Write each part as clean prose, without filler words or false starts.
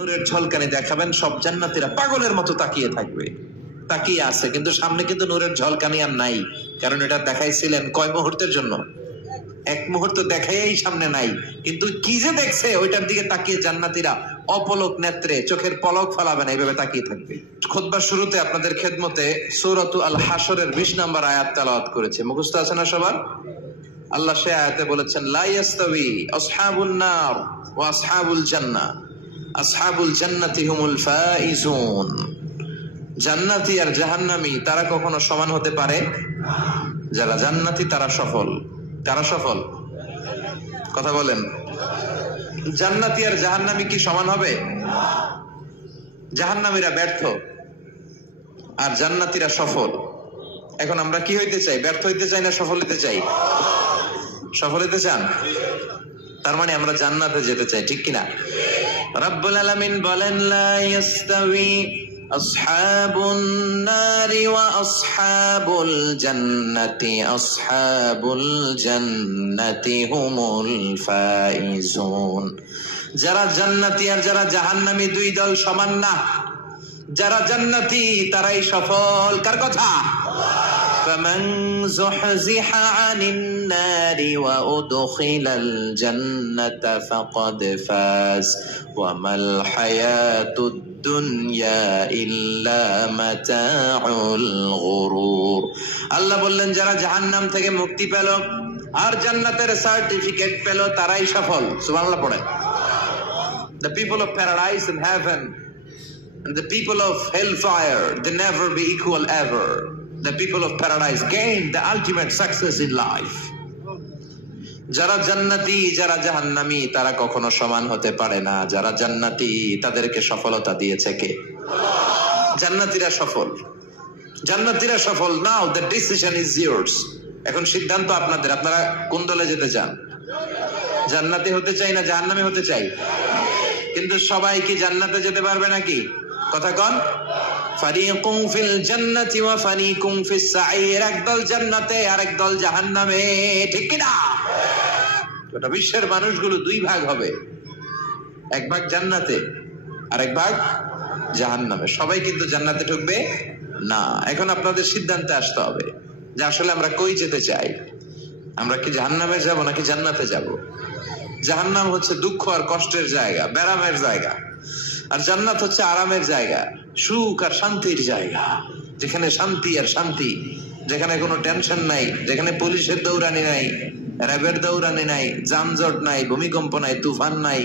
নূরের ঝলকানি দেখাবেন, সব জান্নাতীরা পাগলের মতো তাকিয়ে থাকবে, তাকিয়ে আছে, কিন্তু সামনে কিন্তু নূরের ঝলকানি আর নাই। কারণ এটা দেখাইছিলেন কয় মুহূর্তের জন্য? এক মুহূর্ত দেখাই সামনে নাই, কিন্তু কি যে দেখছে ওইটার দিকে তাকিয়ে জান্নাতীরা অপলক নেত্রে চোখের পলক ফেলাবে না, এইভাবে তাকিয়ে থাকবে। খুতবার শুরুতে আপনাদের খেদমতে সূরাতুল আল হাশরের 20 নম্বর আয়াত তেলাওয়াত করেছে, মুখস্থ আছে না সবার? আল্লাহ সে আয়াতে বলেছেন, লা ইয়াস্তাবি আসহাবুন নার ওয়া আসহাবুল জান্নাহ, আসহাবুল জান্নাতি হুমুল ফাইজুন। জান্নাতি আর জাহান্নামী তারা কখনো সমান হতে পারে? যারা জান্নাতি তারা সফল। কারা সফল? কথা বলেন। জান্নাতি আর জাহান্নামী কি সমান হবে? জাহান্নামীরা ব্যর্থ আর জান্নাতীরা সফল। এখন আমরা কি হইতে চাই? ব্যর্থ হইতে চাই না সফল হইতে চাই? সফল হইতে চান? তার মানে আমরা জান্নাতে যেতে চাই, ঠিক কিনা? রব্বুল আলামিন বলেন, লা ইয়াস্তাবি আসহাবুন নারি ওয়া আসহাবুল জান্নাতি, আসহাবুল জান্নাতি হুমুল ফাইজুন। যারা জান্নাতি আর যারা জাহান্নামী দুই দল সমান না। যারা জান্নাতি তারাই সফল। কার কথা? فمن زحزح عن النار وأدخل الجنة فقد فاز وما الحياة الدنيا إلا متاع الغرور। আল্লাহ বললেন, যারা জাহান্নাম থেকে মুক্তি পেল আর জান্নাতের সার্টিফিকেট পেল তারাই সফল। সুবহানাল্লাহ পড়েন। The people of paradise and heaven and the people of hellfire, they never be equal ever. The people of paradise gain the ultimate success in life. যারা জান্নাতি যারা জাহান্নামী তারা কখনো সমান হতে পারে না। যারা জান্নাতি তাদেরকে সফলতা দিয়েছে কে? জান্নাতীরা সফল। জান্নাতীরা সফল। Now the decision is yours. এখন সিদ্ধান্ত আপনাদের। আপনারা কোন দলে যেতে চান? জান্নাতি হতে চাই না জাহান্নামী হতে চাই? কিন্তু সবাই কি জান্নাতে যেতে পারবে নাকি? কথা কন। ফারিকুম ফিল জান্নাতি ওয়া ফারিকুম ফিস সাঈর। একদল জান্নাতে আর একদল জাহান্নামে, ঠিক কি না? গোটা বিশ্বের মানুষগুলো দুই ভাগ হবে, এক ভাগ জান্নাতে আর এক ভাগ জাহান্নামে। সবাই কিন্তু জান্নাতে ঢুকবে না। এখন আপনাদের সিদ্ধান্তে আসতে হবে যে আসলে আমরা কই যেতে চাই। আমরা কি জাহান্নামে যাব নাকি জান্নাতে যাব? জাহান্নাম হচ্ছে দুঃখ আর কষ্টের জায়গা, ব্যারামের জায়গা, আর জান্নাত হচ্ছে আরামের জায়গা, সুখ আর শান্তির জায়গা, যেখানে শান্তি আর শান্তি, যেখানে কোনো টেনশন নাই, যেখানে পুলিশের দৌড়ানি নাই, র্যাবের দৌড়ানি নাই, যানজট নাই, ভূমিকম্প নাই, তুফান নাই,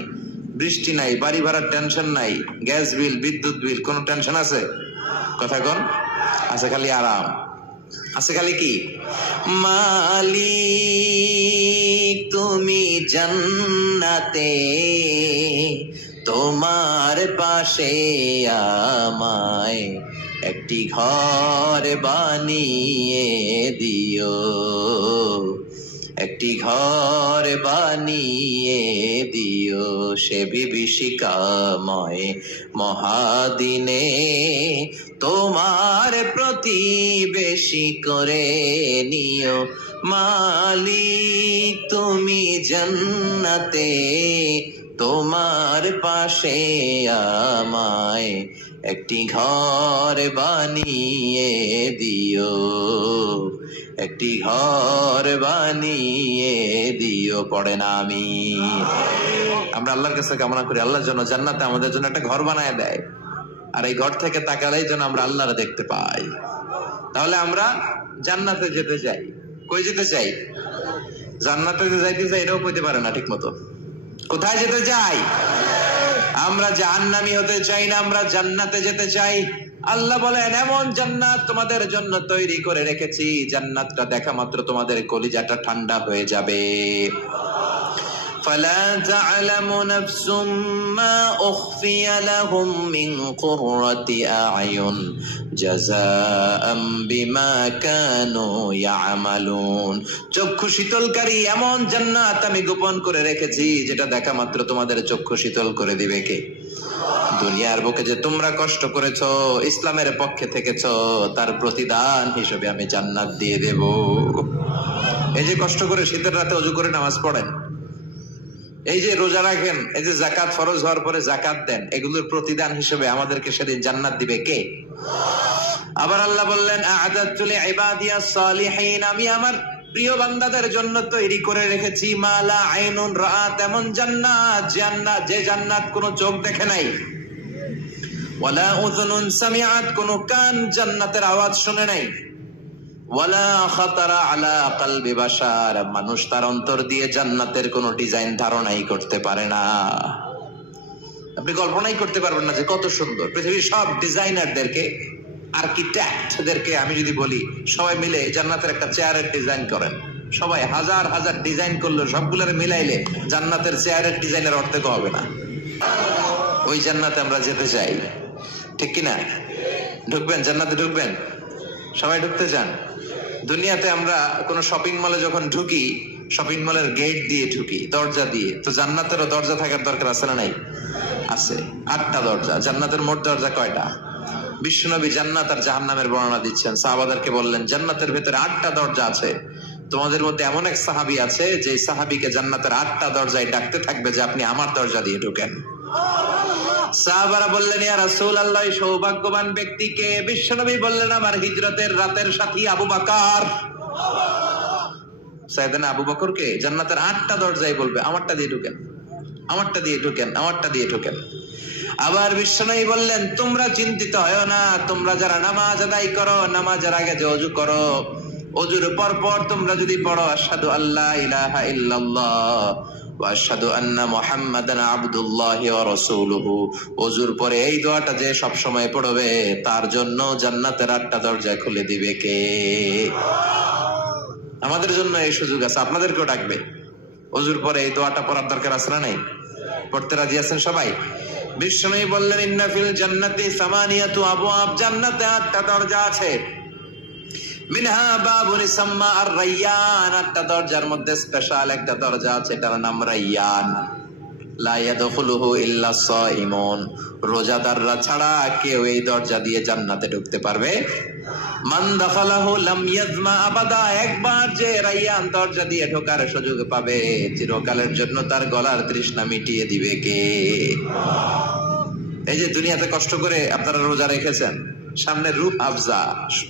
বৃষ্টি নাই, বাড়ি ভাড়ার টেনশন নাই, গ্যাস বিল, বিদ্যুৎ বিল, কোনো টেনশন আছে? কথা কন। আছে খালি আরাম, আছে খালি কি? মালিক তুমি জান্নাতে, তোমার পাশে আমায় একটি ঘর বানিয়ে দিও, একটি ঘর বানিয়ে দিও সে বিভীষিকাময় মহাদিনে, তোমার প্রতিবেশী করে নিও। মালিক তুমি জান্নাতে, তোমার পাশে আমায় একটি ঘর বানিয়ে দিও, একটি ঘর বানিয়ে দিও। পড়ে না আমি? আমরা আল্লাহর কাছে কামনা করি আল্লাহর জন্য জান্নাতে আমাদের জন্য একটা ঘর বানায় দেয়, আর এই ঘর থেকে তাকালেই যেন আমরা আল্লাহরে দেখতে পাই। তাহলে আমরা জান্নাতে যেতে চাই। কই যেতে চাই? জান্নাতে যাইতে চাই, এটাও কইতে পারে না ঠিক মতো। কোথায় যেতে চাই? আমরা জাহান্নামী হতে চাই না, আমরা জান্নাতে যেতে চাই। আল্লাহ বলেন, এমন জান্নাত তোমাদের জন্য তৈরি করে রেখেছি, জান্নাতটা দেখা মাত্র তোমাদের কলিজাটা ঠান্ডা হয়ে যাবে। فلا تعلم نفس ما أخفي لهم من قرة أعين جزاء بما كانوا يعملون। চক্ষু শীতলকারী এমন জান্নাত আমি গোপন করে রেখেছি, যেটা দেখা মাত্র তোমাদের চক্ষু শীতল করে দিবে কে? দুনিয়ার বুকে যে তোমরা কষ্ট করেছো, ইসলামের পক্ষে থেকেছো, তার প্রতিদান হিসেবে আমি জান্নাত দিয়ে দেব। এই যে কষ্ট করে শীতের রাতে ওযু করে নামাজ পড়েন, এই যে রোজা রাখেন, এই যে যাকাত ফরজ হওয়ার পরে যাকাত দেন, এগুলোর প্রতিদান হিসেবে আমাদেরকে সেদিন জান্নাত দিবে কে? আবার আল্লাহ বললেন আ'আদাতু লিইবাদিয়াস সালিহিন, আমি আমার প্রিয় বান্দাদের জন্য তৈরি করে রেখেছি মা লা আইনুন রাআত, এমন জান্নাত, যে জান্নাত কোনো চোখ দেখে নাই, ওয়ালা উযুনুন সামিআত, কোনো কান জান্নাতের আওয়াজ শুনে নাই, ওয়ালা খাতারা আলা কলবি বাশার, মানুষ তার অন্তর দিয়ে জান্নাতের কোন ডিজাইন ধারণাই করতে পারে না। আপনি কল্পনাই করতে পারবেন না যে কত সুন্দর। পৃথিবীর সব ডিজাইনারদেরকে, আর্কিটেক্টদেরকে আমি যদি বলি সবাই মিলে জান্নাতের একটা চেয়ারের ডিজাইন করেন, সবাই হাজার হাজার ডিজাইন করলো, সবগুলোর মিলাইলে জান্নাতের চেয়ারের ডিজাইনের অর্ধেক হবে না। ওই জান্নাতে আমরা যেতে চাই, ঠিক কিনা? ঢুকবেন জান্নাতে? ঢুকবেন? সবাই ঢুকতে চান? দুনিয়াতে আমরা কোন শপিং মলে যখন ঢুকি, শপিং মলের গেট দিয়ে ঢুকি, দরজা দিয়ে। তো জান্নাতেরও দরজা থাকার দরকার আছে না নাই? আছে। 8টা দরজা। জান্নাতের মোট দরজা কয়টা? বিশ্বনবী জান্নাত আর জাহান্নামের বর্ণনা দিচ্ছেন, সাহাবাদেরকে বললেন জান্নাতের ভেতরে 8টা দরজা আছে। তোমাদের মধ্যে এমন এক সাহাবী আছে যে সাহাবীকে জান্নাতের 8টা দরজায় ডাকতে থাকবে যে আপনি আমার দরজা দিয়ে ঢুকেন। সাহাবারা বললেন ইয়া রাসূলুল্লাহ, সৌভাগ্যবান ব্যক্তিকে? বিশ্বনবী বললেন আমার হিজরতের রাতের সাথী আবু বকর। সাইয়েদনা আবু বকরকে জান্নাতের 8টা দরজায় বলবে আমারটা দিয়ে ঢুকেন, আমারটা দিয়ে ঢুকেন, আমারটা দিয়ে ঢুকেন। আবার বিশ্বনবী বললেন তোমরা চিন্তিত হয় না, তোমরা যারা নামাজ আদায় করো, নামাজের আগে যে ওযু করো, ওযুর পর পর তোমরা যদি পড়ো আশহাদু আল্লা ইলাহা ইল্লাল্লাহ ওয়া আশহাদু আন্না মুহাম্মাদান আবদুল্লাহি ওয়া রাসূলুহু, ওযুর পরে এই দোয়াটা যে সব সময় পড়বে তার জন্য জান্নাতের 8টা দরজা খুলে দিবে কে? আমাদের জন্য এই সুযোগ আছে, আপনাদেরকেও ডাকবে। ওযুর পরে এই দোয়াটা পড়ার দরকার আছে না নাই? পড়তে রাজি আছেন সবাই? বিশ্বনবী বললেন ইন্না ফিল জান্নাতি সামানিয়াতু আবওয়াব, জান্নাতে 8টা দরজা আছে। মিনহা বাবুন ইসাম্মা আর রায়্যান, 8টা দরজার মধ্যে স্পেশাল একটা দরজা আছে, এটার নাম রায়্যান। লা ইয়াদখুলুহু ইল্লা সাইমুন, রোজাদাররা ছাড়া কেউ এই দরজা দিয়ে জান্নাতে ঢুকতে পারবে। মান দাখালাহু লাম ইয়াজমা আবাদা, একবার যে রায়্যান দরজা দিয়ে ঢোকার সুযোগ পাবে চিরকালের জন্য তার গলার তৃষ্ণা মিটিয়ে দিবে কে? এই যে দুনিয়াতে কষ্ট করে আপনারা রোজা রেখেছেন, সামনে রূপ আফজা,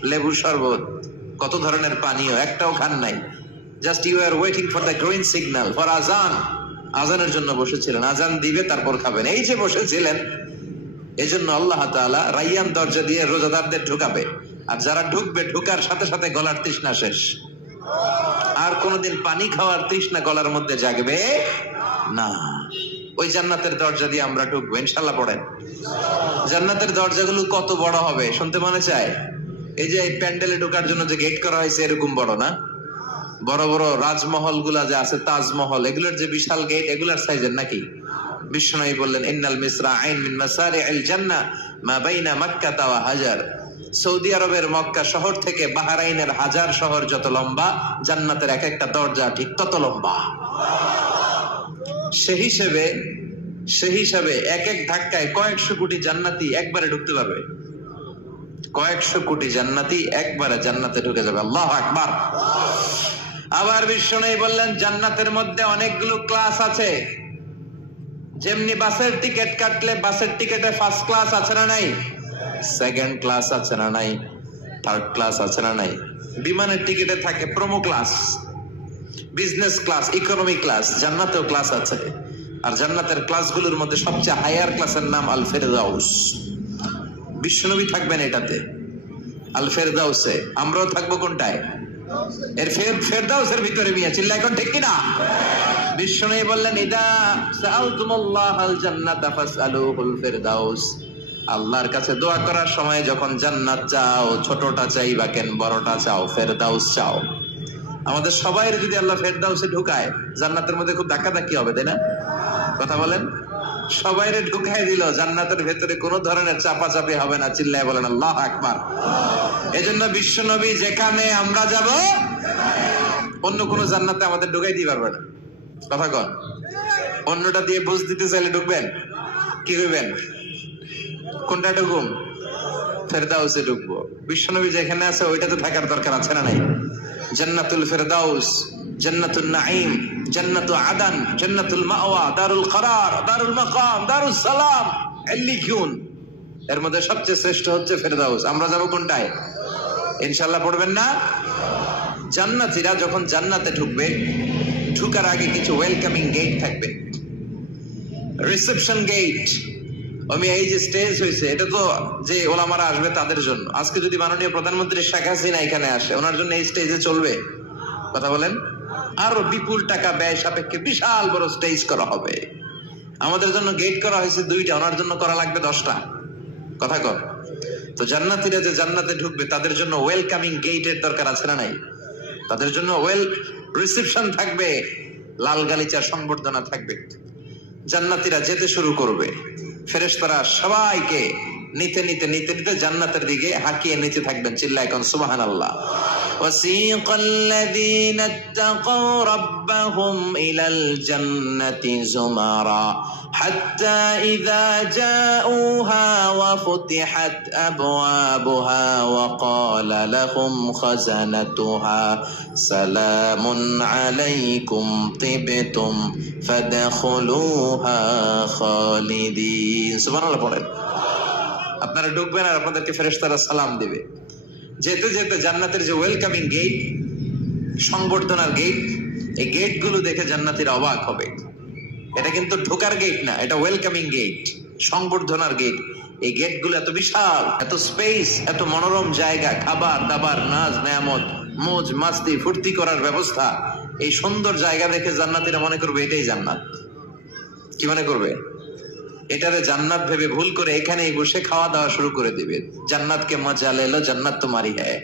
লেবুর শরবত, কত ধরনের পানীয়, একটাও খান নাই। Just you are waiting for the green signal for আজান। আজানের জন্য বসেছিলেন, আজান দিবে তারপর খাবেন, এই যে বসেছিলেন। এই জন্য আল্লাহ তাআলা রায়্যান দরজা দিয়ে রোজাদারদের ঢুকাবে, আর যারা ঢুকবে ঢুকার সাথে সাথে গলার তৃষ্ণা শেষ, আর কোনোদিন পানি খাওয়ার তৃষ্ণা গলার মধ্যে জাগবে না। ওই জান্নাতের দরজা দিয়ে আমরা ঢুকবো ইনশাআল্লাহ। পড়েন। জান্নাতের দরজাগুলো কত বড় হবে শুনতে মনে চায়? এই যে এই প্যান্ডেলে ঢোকার জন্য যে গেট করা হয়েছে এরকম বড় না? বড় বড় রাজমহল গুলা যে আছে, তাজমহল, এগুলোর যে বিশাল গেট, এগুলার সাইজের নাকি? বিশ্বনবী বললেন ইন্নাল মিসরাআইন মিন মাসারি'ল জান্নাহ মা বাইনা মাক্কাহ ওয়া হাজার, সৌদি আরবের মক্কা শহর থেকে বাহরাইনের হাজার শহর যত লম্বা, জান্নাতের এক একটা দরজা ঠিক তত লম্বা। সেই হিসাবে এক এক ধাক্কায় কয়েকশো কোটি জান্নাতি একবারে ঢুকতে পারবে। কয়েকশো কোটি জান্নাতি একবারে জান্নাতে ঢুকে যাবে। আল্লাহু আকবার। আবার বিশ্বনবী বললেন জান্নাতের মধ্যে অনেকগুলো ক্লাস আছে। যেমনি বাসের টিকিট কাটলে বাসের টিকিটে ফার্স্ট ক্লাস আছে না নাই, সেকেন্ড ক্লাস আছে না নাই, থার্ড ক্লাস আছে না নাই, বিমানের টিকিটে থাকে promo class, business class, economy class, জান্নাতেও ক্লাস আছে। আর জান্নাতের ক্লাসগুলোর মধ্যে সবচেয়ে হায়ার ক্লাসের নাম আল ফেরদাউস। বিশ্বনবী থাকবেন এটাতে, আল ফেরদাউসে। আমরাও থাকবো কোনটায়? এর ফেরদাউসের ভিতরে। মিয়া চিল্লা এখন ঠিক কিনা? বিশ্বনবী বললেন ইদা সাআলতুমুল্লাহাল জান্নাতা ফাসআলুহুল ফেরদাউস, আল্লাহর কাছে দোয়া করার সময় যখন জান্নাত চাও, ছোটটা চাইবা কেন, বড়টা চাও, ফেরদাউস চাও। আমাদের সবাইয়ের যদি আল্লাহ ফেরদাউসে ঢুকায়, জান্নাতের মধ্যে খুব ধাক্কাধাক্কি হবে, তাই না? কথা বলেন। সবাইরে ঢুকাই দিল, জান্নাতের ভেতরে কোন ধরনের চাপাচাপি হবে না। চিল্লায় বলেন আল্লাহু আকবার। এজন্য বিশ্বনবী যেখানে আমরা যাব, অন্য কোন জান্নাতে আমাদের ঢুকাই দিতে পারবে না। কথা কন। অন্যটা দিয়ে বুঝ দিতে চাইলে ঢুকবেন, কি করবেন? কোনটা ঢুকুম? ফেরদাউসে ঢুকবো। বিশ্বনবী যেখানে আছে ওইটাতে থাকার দরকার আছে না নাই? জান্নাতুল ফেরদাউস, জান্নাতুন নাঈম, জান্নাতু আদান, জান্নাতুল মাওয়া, দারুল করার, দারুল মাকাম, দারুস সালাম, ইল্লিকুন। এর মধ্যে সবচেয়ে শ্রেষ্ঠ হচ্ছে ফেরদাউস। আমরা যাব কোনটায়? ইনশাআল্লাহ পড়বেন না? জান্নাতীরা যখন জান্নাতে ঢুকবে, ঢুকার আগে কিছু ওয়েলকামিং গেট থাকবে, রিসেপশন গেট। আমি এই যে স্টেজ হয়েছে, এটা তো যে ওলামারা আসবে তাদের জন্য। আজকে যদি মাননীয় প্রধানমন্ত্রী শেখ হাসিনা এখানে আসে, ওনার জন্য এই স্টেজে চলবে? কথা বলেন। আরো বিপুল টাকা ব্যয় সাপেক্ষে বিশাল বড় স্টেজ করা হবে। আমাদের জন্য গেট করা হয়েছে 2টা, ওনার জন্য করা লাগবে 10টা। কথা কর। তো জান্নাতীরা যে জান্নাতে ঢুকবে তাদের জন্য ওয়েলকামিং গেটের দরকার আছে না নাই? তাদের জন্য ওয়েল রিসেপশন থাকবে, লাল গালিচার সংবর্ধনা থাকবে। জান্নাতীরা যেতে শুরু করবে, ফেরেশতারা সবাইকে নিতে নিতে নিতে নিতে জান্নাতের দিকে হাঁকিয়ে নিতে থাকবেন। চিল্লায় কোন সুবহানাল্লাহ। ওয়াসিকাল্লাযীনা ইত্তাকাউ রাব্বাহুম ইলাল জান্নাতি যুমারা হাত্তা ইযা জাউহা ওয়া ফুতিহাত আবওয়াবুহা ওয়া ক্বালা লাহুম খাযানাতুহা সালামুন আলাইকুম তিবতুম ফাদখুলুহা খালিদিন। সুবহানাল্লাহ পড়েন। আপনারা ঢুকবেন আর আপনাদেরকে ফেরেশতারা সালাম দিবে। যেতে যেতে জান্নাতের যে ওয়েলকামিং গেট, সংবর্ধনার গেট, এই গেট গুলো দেখে জান্নাতীরা অবাক হবে। এটা কিন্তু ঢোকার গেট না, এটা ওয়েলকামিং গেট, সংবর্ধনার গেট। এই গেট গুলো এত বিশাল, এত স্পেস, এত মনোরম জায়গা, খাবার দাবার, নাজ নেয়ামত, মৌজ মাস্তি, ফুর্তি করার ব্যবস্থা। এই সুন্দর জায়গা দেখে জান্নাতীরা মনে করবে এটাই জান্নাত। কি মনে করবে? এটারে জান্নাত ভেবে ভুল করে এখানেই বসে খাওয়া দাওয়া শুরু করে দিবে। জান্নাতকে মজা লেলো, জান্নাত তোমারই হ্যায়।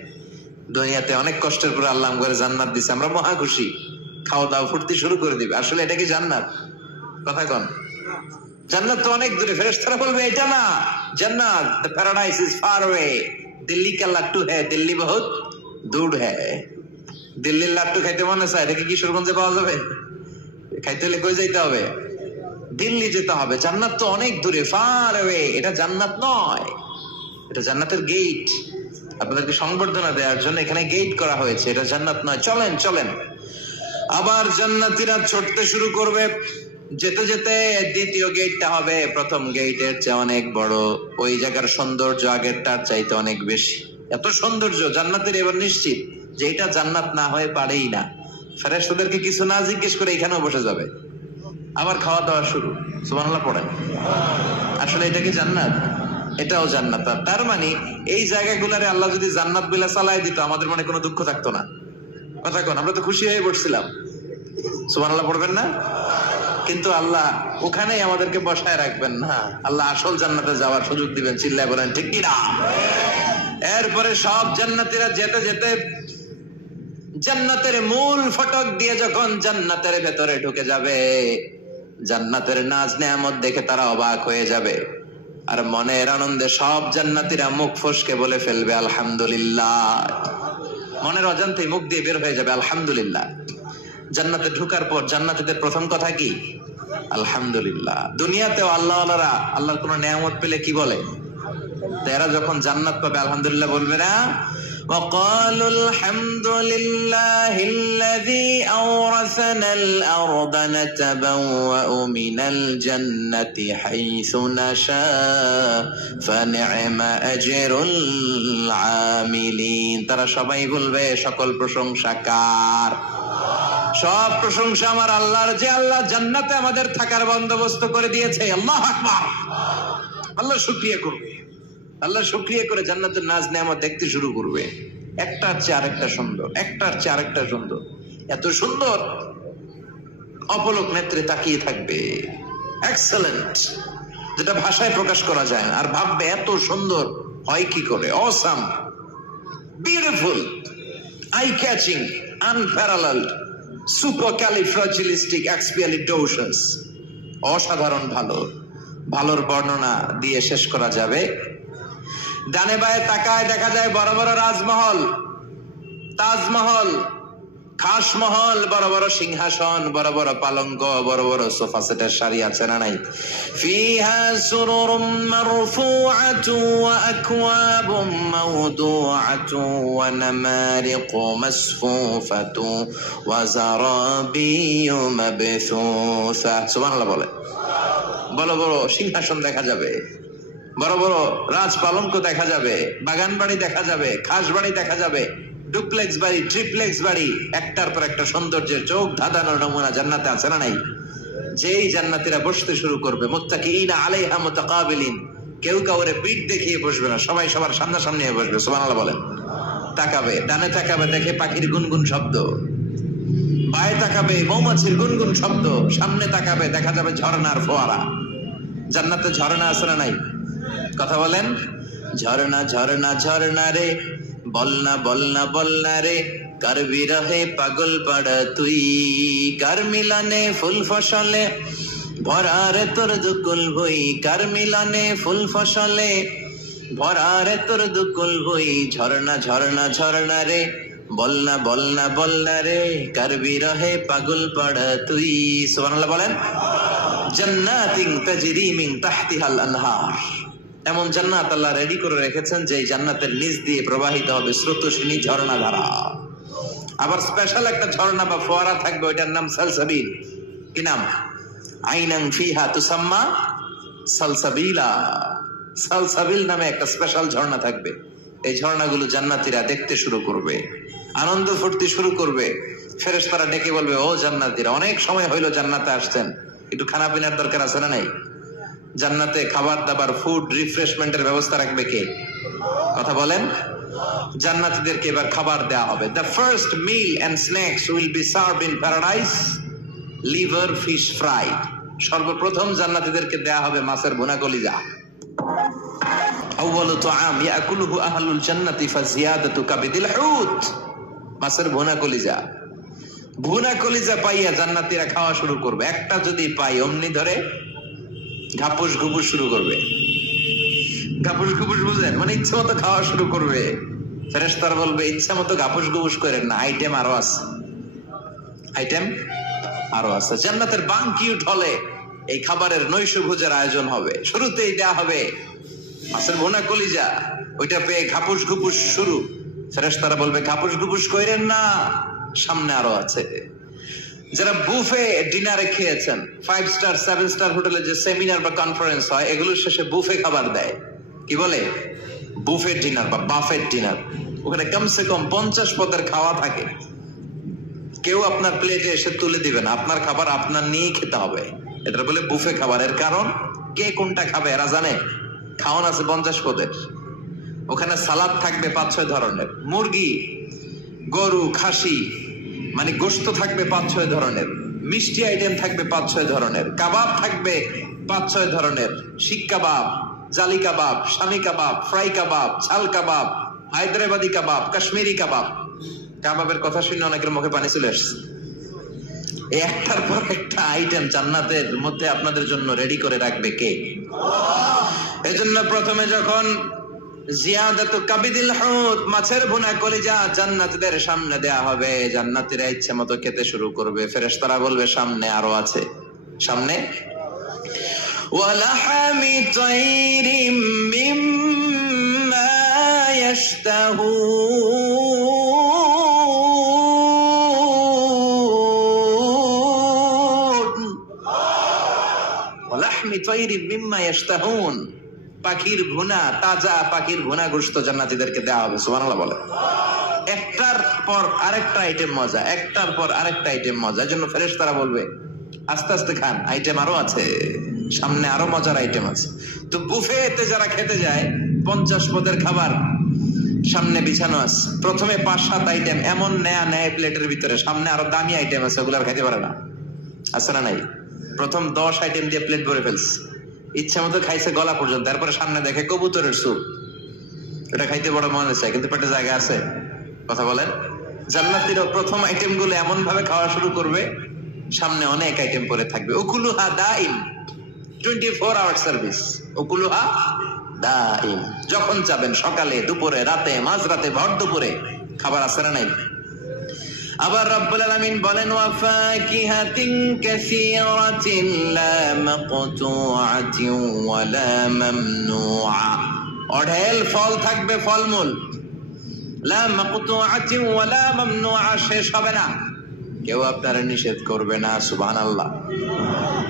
দুনিয়াতে অনেক কষ্টের পরে আল্লাহ করে জান্নাত দিছে, আমরা মহা খুশি, খাওয়া দাওয়া ফুর্তি শুরু করে দিবে। আসলে এটা কি জান্নাত? কথা কন। জান্নাত তো অনেক দূরে। ফেরেশতারা বলবে এটা না জান্নাত, the paradise is far away, Delhi কা লাট্টু হ্যায়, দিল্লি বহুত দূর হ্যায়। দিল্লির লাট্টু খাইতে মনে চায়, এটা কি কিশোরগঞ্জে পাওয়া যাবে? খাইতে হলে কই যাইতে হবে? দিল্লি যেতে হবে। জান্নাত তো অনেক দূরে, ফার অ্যাওয়ে। এটা জান্নাত নয়, এটা জান্নাতের গেট। আপনাদেরকে সংবর্ধনা দেওয়ার জন্য এখানে গেট করা হয়েছে, এটা জান্নাত নয়। চলেন চলেন। আবার জান্নাতীরা ছুটতে শুরু করবে। যেতে যেতে দ্বিতীয় গেটটা হবে প্রথম গেটের চেয়ে অনেক বড়। ওই জায়গার সৌন্দর্য আগেরটার চাইতে অনেক বেশি। এত সৌন্দর্য জান্নাতের এবার নিশ্চিত যে এটা জান্নাত না হয়ে পারেই না। ফেরেশতাদেরকে কিছু না জিজ্ঞেস করে এখানেও বসে যাবে। আবার খাওয়া দাওয়া শুরু। সুবহানাল্লাহ পড়েন। আসলে এটা কি জান্নাত? এটাও জান্নাত। তার মানে এই জায়গাগুলারে আল্লাহ যদি জান্নাত বলে চালায় দিত, আমাদের মনে কোনো দুঃখ থাকতো না। কথা কোন, আমরা তো খুশি হয়ে পড়ছিলাম। সুবহানাল্লাহ পড়বেন না? কিন্তু আল্লাহ ওখানেই আমাদেরকে বসায় রাখবেন না, আল্লাহ আসল জান্নাতে যাওয়ার সুযোগ দিবেন। চিল্লায় বলেন ঠিক কি না? এরপরে সব জান্নাতীরা যেতে যেতে জান্নাতের মূল ফটক দিয়ে যখন জান্নাতের ভেতরে ঢুকে যাবে, জান্নাতের নাজ নেয়ামত দেখে তারা অবাক হয়ে যাবে। আর মনের আনন্দে সব জান্নাতীরা মুখ ফসকে বলে ফেলবে আলহামদুলিল্লাহ। মনের অজান্তে মুখ দিয়ে বের হয়ে যাবে আলহামদুলিল্লাহ। জান্নাতে ঢুকার পর জান্নাতীদের প্রথম কথা কি? আলহামদুলিল্লাহ। দুনিয়াতেও আল্লাহওয়ালারা আল্লাহর কোন নেয়ামত পেলে কি বলে? এরা যখন জান্নাত পাবে আলহামদুলিল্লাহ বলবে না? وقالوا الحمد لله الذي أورثنا الأرض نتبوأ من الجنة حيث نشاء فنعم أجر العاملين। তারা সবাই বলবে সকল প্রশংসা কার? সব প্রশংসা আমার আল্লাহর, যে আল্লাহ জান্নাতে আমাদের থাকার বন্দোবস্ত করে দিয়েছে। আল্লাহু আকবার। আল্লাহ শুকরিয়া করবে, আল্লাহ শুকরিয়া করে জান্নাতের নাজ নেয়ামত দেখতে শুরু করবে। একটার চেয়ে আরেকটা সুন্দর, একটার চেয়ে আরেকটা সুন্দর, এত সুন্দর অপলক নেত্রে তাকিয়ে থাকবে। এক্সেলেন্ট, যেটা ভাষায় প্রকাশ করা যায় না। আর ভাববে এত সুন্দর হয় কি করে? Awesome, beautiful, eye catching, unparalleled, supercalifragilisticexpialidocious. অসাধারণ ভালো। ভালোর বর্ণনা দিয়ে শেষ করা যাবে। ডানে বায়ে তাকায় দেখা যায় বড় বড় রাজমহল, তাজমহল, খাসমহল, বড় বড় সিংহাসন, বড় বড় পালঙ্ক, বড় বড় সোফা সেটের সারি আছে না নাই? ফিহা সুরুরুম মারফুআতু ওয়া আকওয়াবুম মাওদুআতু ওয়া নামারিকু মাসফুফাতু ওয়া যারাবিয়্যু মাবথুসা। সুবহানাল্লাহ বলে। বড় বড় সিংহাসন দেখা যাবে, বড় বড় রাজ পালঙ্ক দেখা যাবে, বাগান বাড়ি দেখা যাবে, খাস বাড়ি দেখা যাবে, ডুপ্লেক্স বাড়ি, ট্রিপ্লেক্স বাড়ি, একটার পর একটা সৌন্দর্যের চোখ ধাঁধানোর নমুনা জান্নাতে আছে না নাই? যেই জান্নাতীরা বসতে শুরু করবে, মুত্তাকিইনা আলাইহা মুতাকাবিলিন, কেউ কাউরে পিঠ দেখিয়ে বসবে না, সবাই সবার সামনাসামনি হয়ে বসবে। সুবহানাল্লাহ বলেন। তাকাবে, ডানে তাকাবে, দেখে পাখির গুনগুন শব্দ, বায়ে তাকাবে মৌমাছির গুনগুন শব্দ, সামনে তাকাবে দেখা যাবে ঝর্ণার ফোয়ারা। জান্নাতে ঝর্ণা আছে না নাই? কথা বলেন। ঝর্ণা ঝর্ণা ঝর্ণা রে, বলনা বলনা বলনা রে, কার বিরহে পাগল পাড়া তুই, কার মিলনে ফুল ফসলে ভরা রে তোর দুকুল ভুই, কার মিলনে ফুল ফসলে ভরা রে তোর দুকুল ভুই। ঝর্ণা ঝর্ণা ঝর্ণা রে, বলনা বলনা বলনা রে, কার বিরহে পাগল পাড়া তুই। সুবহানাল্লাহ বলেন। জান্নাতিন তাজরি মিন তাহতিহাল আনহার, এমন জান্নাত আল্লাহ রেডি করে রেখেছেন যে জান্নাতের নিচ দিয়ে প্রবাহিত হবে স্রোতস্বিনী ঝর্ণা ধারা। আবার স্পেশাল একটা ঝর্ণা বা ফোয়ারা থাকবে, ওইটার নাম সালসাবিল। কি নাম? আইনান ফিহা তুসাম্মা সালসাবিলা। সালসাবিল নামে একটা স্পেশাল ঝর্ণা থাকবে। এই ঝর্ণাগুলো জান্নাতীরা দেখতে শুরু করবে, আনন্দ ফুর্তি শুরু করবে। ফেরেশতারা ডেকে বলবে, ও জান্নাতীরা, অনেক সময় হইলো জান্নাতে আসছেন, একটু খানা পিনার দরকার আছে না নাই? জান্নাতে খাবার দাবার, ফুড রিফ্রেশমেন্টের ব্যবস্থা রাখবে কে? কথা বলেন। জান্নাতীদেরকে এবার খাবার দেওয়া হবে। The first meal and snacks will be served in paradise liver fish fry. সর্বপ্রথম জান্নাতীদেরকে দেওয়া হবে মাছের ভুনা কলিজা। আউয়ালু তুআম ইয়াকুলুহু আহলুল জান্নাতি ফাজিয়াদাতু কাবিদিল হুত। মাছের ভুনা কলিজা। ভুনা কলিজা পাইয়া জান্নাতীরা খাওয়া শুরু করবে। একটা যদি পাই অমনি ধরে ঘাপুস ঘুপুস শুরু করবে। ঘাপুস ঘুপুস বুঝেন? মানে ইচ্ছা মতো খাওয়া শুরু করবে। ফেরেশতারা বলবে, ইচ্ছা মতো ঘাপুস ঘুপুস করেন না, আইটেম আরো আছে, আইটেম আরো আছে। জান্নাতের বানকিউট হলে এই খাবারের নৈশভোজের আয়োজন হবে। শুরুতেই দেয়া হবে মাছের ভুনা কলিজা, ওইটা পেয়ে ঘাপুস ঘুপুস শুরু। ফেরেশতারা বলবে, ঘাপুস ঘুপুস করেন না, সামনে আরো আছে। যারা বুফে ডিনারে খেয়েছেন, 5 স্টার 7 স্টার হোটেলে যে সেমিনার বা কনফারেন্স হয়, এগুলোর শেষে বুফে খাবার দেয়। কি বলে? বুফে ডিনার বা বাফেট ডিনার। ওখানে কমসে কম 50 পদের খাওয়া থাকে। কেউ আপনার প্লেটে এসে তুলে দিবে না, আপনার খাবার আপনার নিয়েই খেতে হবে। এটা বলে বুফে খাবার। এর কারণ, কে কোনটা খাবে এরা জানে। খাওয়ান আছে 50 পদের। ওখানে সালাদ থাকবে 5-6 ধরনের, মুরগি, গরু, খাসি, মানে গোশত থাকবে 5-6 ধরনের, মিষ্টি আইটেম থাকবে 5-6 ধরনের, কাবাব থাকবে 5-6 ধরনের, শিক কাবাব, জালি কাবাব, শামি কাবাব, ফ্রাই কাবাব, ঝাল কাবাব, হায়দ্রাবাদি কাবাব, কাশ্মীরি কাবাব। কাবাবের কথা শুনে অনেকের মুখে পানি চলে আসছে। একটার পর একটা আইটেম জান্নাতের মধ্যে আপনাদের জন্য রেডি করে রাখবে কে? এজন্য প্রথমে যখন জিয়াদাতু কাবিদিল হুত, মাছের ভুনা কলিজা জান্নাতীদের সামনে দেয়া হবে, জান্নাতীরা ইচ্ছে মতো খেতে শুরু করবে। ফেরেশতারা বলবে, সামনে আরো আছে, সামনে। ওয়ালাহামি তাইরিম মিম্মা ইয়াশতাহুন, ওয়ালাহমি তাইরিম মিম্মা ইয়াশতাহুন, পাখির ভুনা, তাজা পাখির ভুনা গোশত জান্নাতীদেরকে দেওয়া হবে। সুবহানাল্লাহ বলে। একটার পর আরেকটা আইটেম মজা, একটার পর আরেকটা আইটেম মজা। এজন্য ফেরেশতারা বলবে, আস্তে আস্তে খান, আইটেম আরো আছে, সামনে আরো মজার আইটেম আছে। তো বুফেতে যারা খেতে যায়, 50 পদের খাবার সামনে বিছানো আছে। প্রথমে 5-7 আইটেম এমন নেয়া নেয় প্লেটের ভিতরে, সামনে আরো দামি আইটেম আছে, ওগুলো আর খাইতে পারে না। আছে না নাই? প্রথম 10 আইটেম দিয়ে প্লেট ভরে ফেলছে, ইচ্ছা মতো খাইছে গলা পর্যন্ত। তারপরে সামনে দেখে কবুতরের স্যুপ, এটা খাইতে বড় মনে চায়, কিন্তু পেটে জায়গা আছে। কথা বলেন। জান্নাতীরা প্রথম আইটেম গুলো এমন ভাবে খাওয়া শুরু করবে, সামনে অনেক আইটেম পরে থাকবে। উকুলুহা দাইম, 24 আওয়ার সার্ভিস। উকুলুহা দাইম, যখন চাবেন, সকালে, দুপুরে, রাতে, মাঝরাতে, ভর দুপুরে খাবার আছে না নাই? আবার রব্বুল আলামিন বলেন ওয়া ফাকিহাতিন কাসীরাতিন লা মাকতুআতিন ওয়া লা মামনুআ, অঢেল ফল থাকবে, ফলমূল, লা মাকতুআতিন ওয়া লা মামনুআ, শেষ হবে না, কেউ আপনারা নিষেধ করবে না। সুবহানাল্লাহ।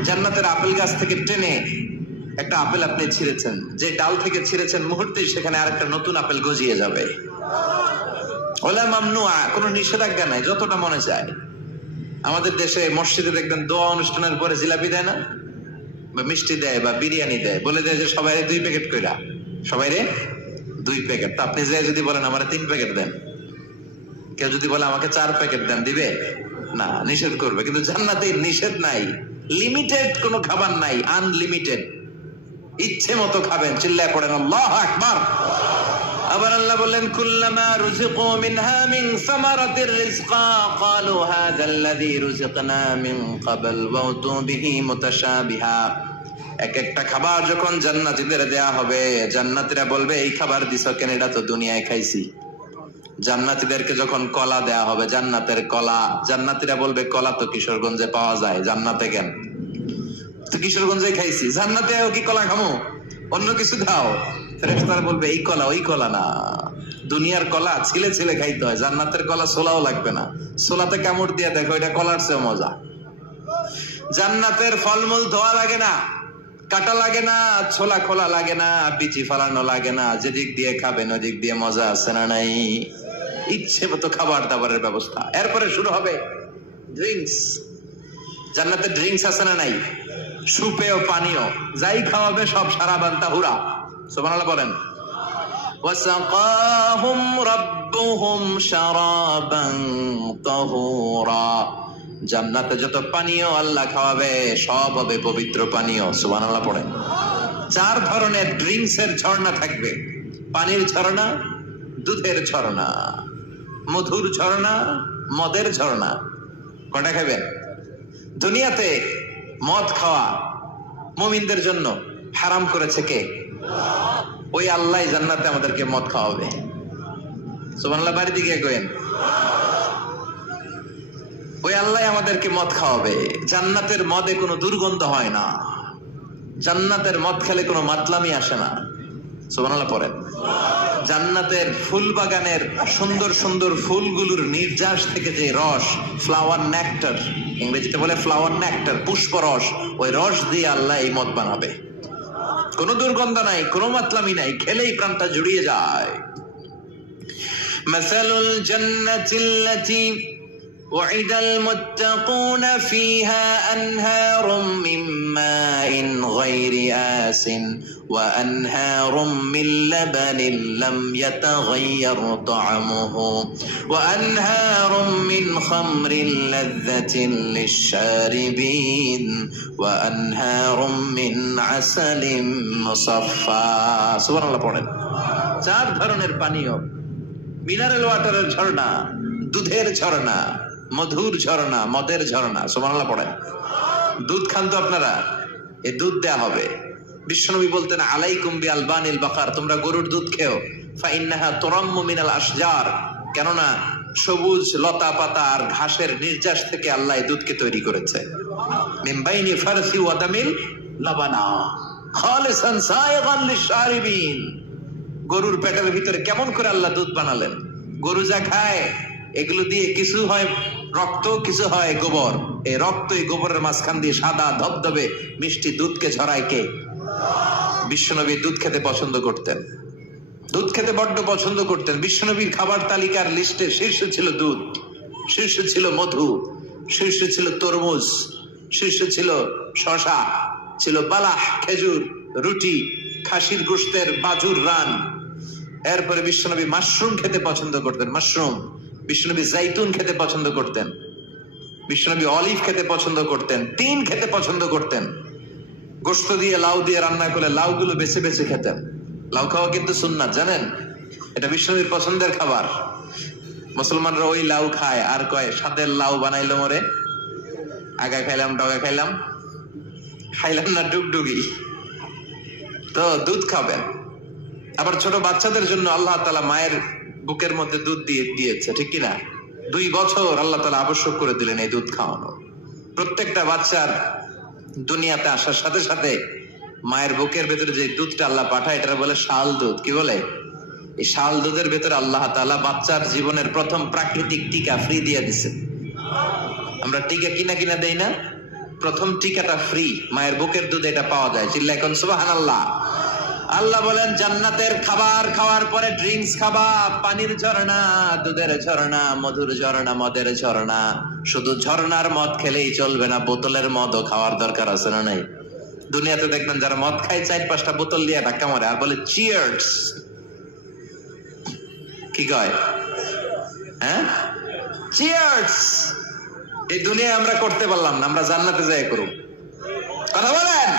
জান্নাতের আপেল গাছ থেকে টেনে একটা আপেল আপনি ছিঁড়েছেন, যে ডাল থেকে ছিঁড়েছেন মুহূর্তেই সেখানে আরেকটা নতুন আপেল গজিয়ে যাবে। ওলা মামনুআ, কোনো নিষেধাজ্ঞা নাই, যতটা মনে চায়। আমাদের দেশে মসজিদে দেখবেন দোয়া অনুষ্ঠানের পরে জিলাপি দেয় না, বা মিষ্টি দেয় বা বিরিয়ানি দেয়, বলে দেয় যে সবাই 2 প্যাকেট কইরা, সবাই 2 প্যাকেট। তো আপনি যে যদি বলেন আমার 3 প্যাকেট দেন, কেউ যদি বলে আমাকে 4 প্যাকেট দেন, দিবে না, নিষেধ করবে। কিন্তু জান্নাতে নিষেধ নাই, লিমিটেড কোনো খাবার নাই, আনলিমিটেড, ইচ্ছে মতো খাবেন। চিল্লায় পড়েন আল্লাহু আকবার। আবার আল্লাহ বললেন কুল্লামা রুজিকু মিনহা মিন সামারাতির রিজকা ক্বালু হাযাল্লাযী রুজিকনা মিন ক্বাবল ওয়া উতু বিহি মুতাশাবিহা। এক একটা খাবার যখন জান্নাতীদের দেয়া হবে, জান্নাতীরা বলবে এই খাবার দিছো কেন, এটা তো দুনিয়ায় খাইছি। জান্নাতীদেরকে যখন কলা দেয়া হবে, জান্নাতের কলা, জান্নাতীরা বলবে কলা তো কিশোরগঞ্জে পাওয়া যায়, জান্নাতে কেন, তো কিশোরগঞ্জে খাইছি, জান্নাতে কি কলা খামো, অন্য কিছু দাও। ফেরেশতারা বলবে এই কলা ওই কলা না, দুনিয়ার কলা ছিলে ছিলে খাইতে হয়, জান্নাতের কলা ছোলাও লাগবে না, ছোলাতে কামড় দিয়ে দেখো এটা কলার চেয়ে মজা। জান্নাতের ফলমূল ধোয়া লাগে না, কাটা লাগে না, ছোলা খোলা লাগে না, বিচি ফালানো লাগে না, যেদিক দিয়ে খাবেন ওদিক দিয়ে মজা আছে না নাই, ইচ্ছে মতো খাবার দাবারের ব্যবস্থা। এরপরে শুরু হবে ড্রিঙ্কস। জান্নাতে ড্রিঙ্কস আছে না নাই, সুপেয় পানীয়, যাই খাওয়াবে সব সারা বান্তা হুরা। সুবহানাল্লাহ বলেন। ওয়াসাকাহুম রাব্বুহুম শারাবান তাহুরা, জান্নাতে যত পানীয় আল্লাহ খাওয়াবে সব হবে পবিত্র পানীয়। সুবহানাল্লাহ পড়েন। 4 ধরনের ড্রিঙ্কস এর ঝর্ণা থাকবে, পানির ঝর্ণা, দুধের ঝর্ণা, মধুর ঝর্ণা, মদের ঝর্ণা। কোনটা খাবেন? দুনিয়াতে মদ খাওয়া মুমিনদের জন্য হারাম করেছে কে? ওই আল্লাহ জান্নাতে আমাদেরকে মদ খাওয়াবে। সুবহানাল্লাহ, বাড়ি দিকে কইেন, ওই আল্লাহ আমাদেরকে মদ খাওয়াবে। জান্নাতের মদে কোনো দুর্গন্ধ হয় না, জান্নাতের মদ খেলে কোনো মাতলামি আসে না। সুবহানাল্লাহ পড়েন। জান্নাতের ফুল বাগানের সুন্দর সুন্দর ফুলগুলোর নির্যাস থেকে যে রস, ফ্লাওয়ার নেক্টার, ইংরেজিতে বলে ফ্লাওয়ার নেক্টার, পুষ্প রস, ওই রস দিয়ে আল্লাহ এই মদ বানাবে। কোনো দুর্গন্ধ নাই, কোনো মাতলামি নাই, খেলেই প্রাণটা জুড়িয়ে যায়। মাসালুল জান্নাতিল্লাতী وعد المتقون فيها أنهار من ماء غير آس وأنهار من لبن لم يتغير طعمه وأنهار من خمر لذة للشاربين وأنهار من عسل مصفى. سبحان الله পড়েন। 4 ধরনের পানীয়, মিনারেল ওয়াটারের ঝর্ণা, দুধের ঝর্ণা, মধুর ঝর্ণা, মদের ঝর্ণা। সুবহানাল্লাহ পড়েন। দুধ খান তো আপনারা, এই দুধ দেয়া হবে। বিশ্বনবী বলতেন আলাইকুম বিআলবানিল বাকার, তোমরা গরুর দুধ খেও, ফাইন্নাহা তুরাম্মু মিনাল আশজার, কেননা সবুজ লতা পাতা আর ঘাসের নির্যাস থেকে আল্লাহ এই দুধকে তৈরি করেছে। মিন বাইনি ফারসি ওয়া দামিল লাবানা খালিসান সায়গান লিশারিবিন। গরুর পেটের ভিতরে কেমন করে আল্লাহ দুধ বানালেন? গরু যা খায় এগুলো দিয়ে কিছু হয় রক্ত, কিছু হয় গোবর। এই রক্ত এই গোবরের মাঝখান দিয়ে সাদা ধবধবে মিষ্টি দুধকে ঝরায় কে? বিশ্বনবী দুধ খেতে পছন্দ করতেন, দুধ খেতে বড্ড পছন্দ করতেন। বিশ্বনবীর খাবার তালিকার লিস্টে শীর্ষে ছিল দুধ, শীর্ষে ছিল মধু, শীর্ষে ছিল তরমুজ, শীর্ষে ছিল শশা, ছিল বালাহ খেজুর, রুটি, খাসির গোশতের বাজুর রান। এরপরে বিশ্বনবী মাশরুম খেতে পছন্দ করতেন, মাশরুম। বিশ্বনবী জাইতুন খেতে পছন্দ করতেন, বিশ্বনবী অলিভ খেতে পছন্দ করতেন, তিন খেতে পছন্দ করতেন। গোশত দিয়ে লাউ দিয়ে রান্না করে লাউগুলো বেছে বেছে খেতেন। লাউ খাওয়া কিন্তু সুন্নাত, জানেন? এটা বিশ্বনবীর পছন্দের খাবার। মুসলমানরা ওই লাউ খায় আর কয় সাদের লাউ বানাইলো মরে, আগা খাইলাম ডগা খাইলাম, খাইলাম না ডুগডুগি। তো দুধ খাবেন। আবার ছোট বাচ্চাদের জন্য আল্লাহ তাআলা মায়ের বুকের মধ্যে দুধ দিয়ে দিয়েছে, ঠিক কিনা? 2 বছর আল্লাহ তাআলা আবশ্যক করে দিলেন এই দুধ খাওয়ানো। প্রত্যেকটা বাচ্চার দুনিয়াতে আসার সাথে সাথে মায়ের বুকের ভেতরে যে দুধটা আল্লাহ পাঠায় এটা বলে শাল দুধ। কি বলে? এই শাল দুধের ভেতরে আল্লাহ তাআলা বাচ্চার জীবনের প্রথম প্রাকৃতিক টিকা ফ্রি দিয়ে দিছে। আমরা টিকা কিনা দেই না, প্রথম টিকাটা ফ্রি, মায়ের বুকের দুধে এটা পাওয়া যায়। চিল্লা এখন সুবহানাল্লাহ। আল্লাহ বলেন জান্নাতের খাবার খাওয়ার পরে ড্রিঙ্কস খাবা, পানির ঝর্ণা, দুধের ঝর্ণা, মধুর ঝর্ণা, মদের ঝর্ণা। শুধু ঝর্ণার মদ খেলেই চলবে না, বোতলের মদও খাওয়ার দরকার আছে না নাই? দুনিয়াতে দেখবেন যারা মদ খায় 4-5টা বোতল দিয়ে ধাক্কা মারে আর বলে চিয়ার্স। কি কয়? হ্যাঁ, চিয়ার্স। এই দুনিয়ায় আমরা করতে পারলাম না, আমরা জান্নাতে যাই করব। কথা বলেন।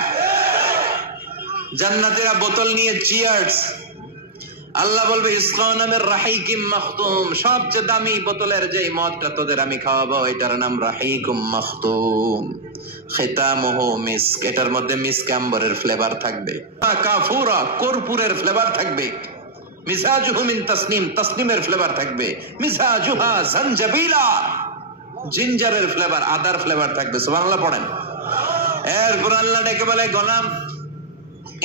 জান্নাতীরা বোতল নিয়ে চিয়ার্স। আল্লাহ বলবে ইসকাউনা মির রাহিকিম মাখতুম, সবচেয়ে দামি বোতলের যে মদটা তোদের আমি খাওয়াবো এটার নাম রাহিকুম মাখতুম, খিতামুহু মিস্ক, এটার মধ্যে মিস্ক আম্বরের ফ্লেভার থাকবে, কাফুরা কর্পূরের ফ্লেভার থাকবে, মিজাজুহু মিন তাসনিম, তাসনিমের ফ্লেভার থাকবে, মিজাজুহা জানজাবিলা, জিঞ্জারের ফ্লেভার, আদার ফ্লেভার থাকবে। সুবহানাল্লাহ পড়েন। এরপর আল্লাহ ডেকে বলে গোলাম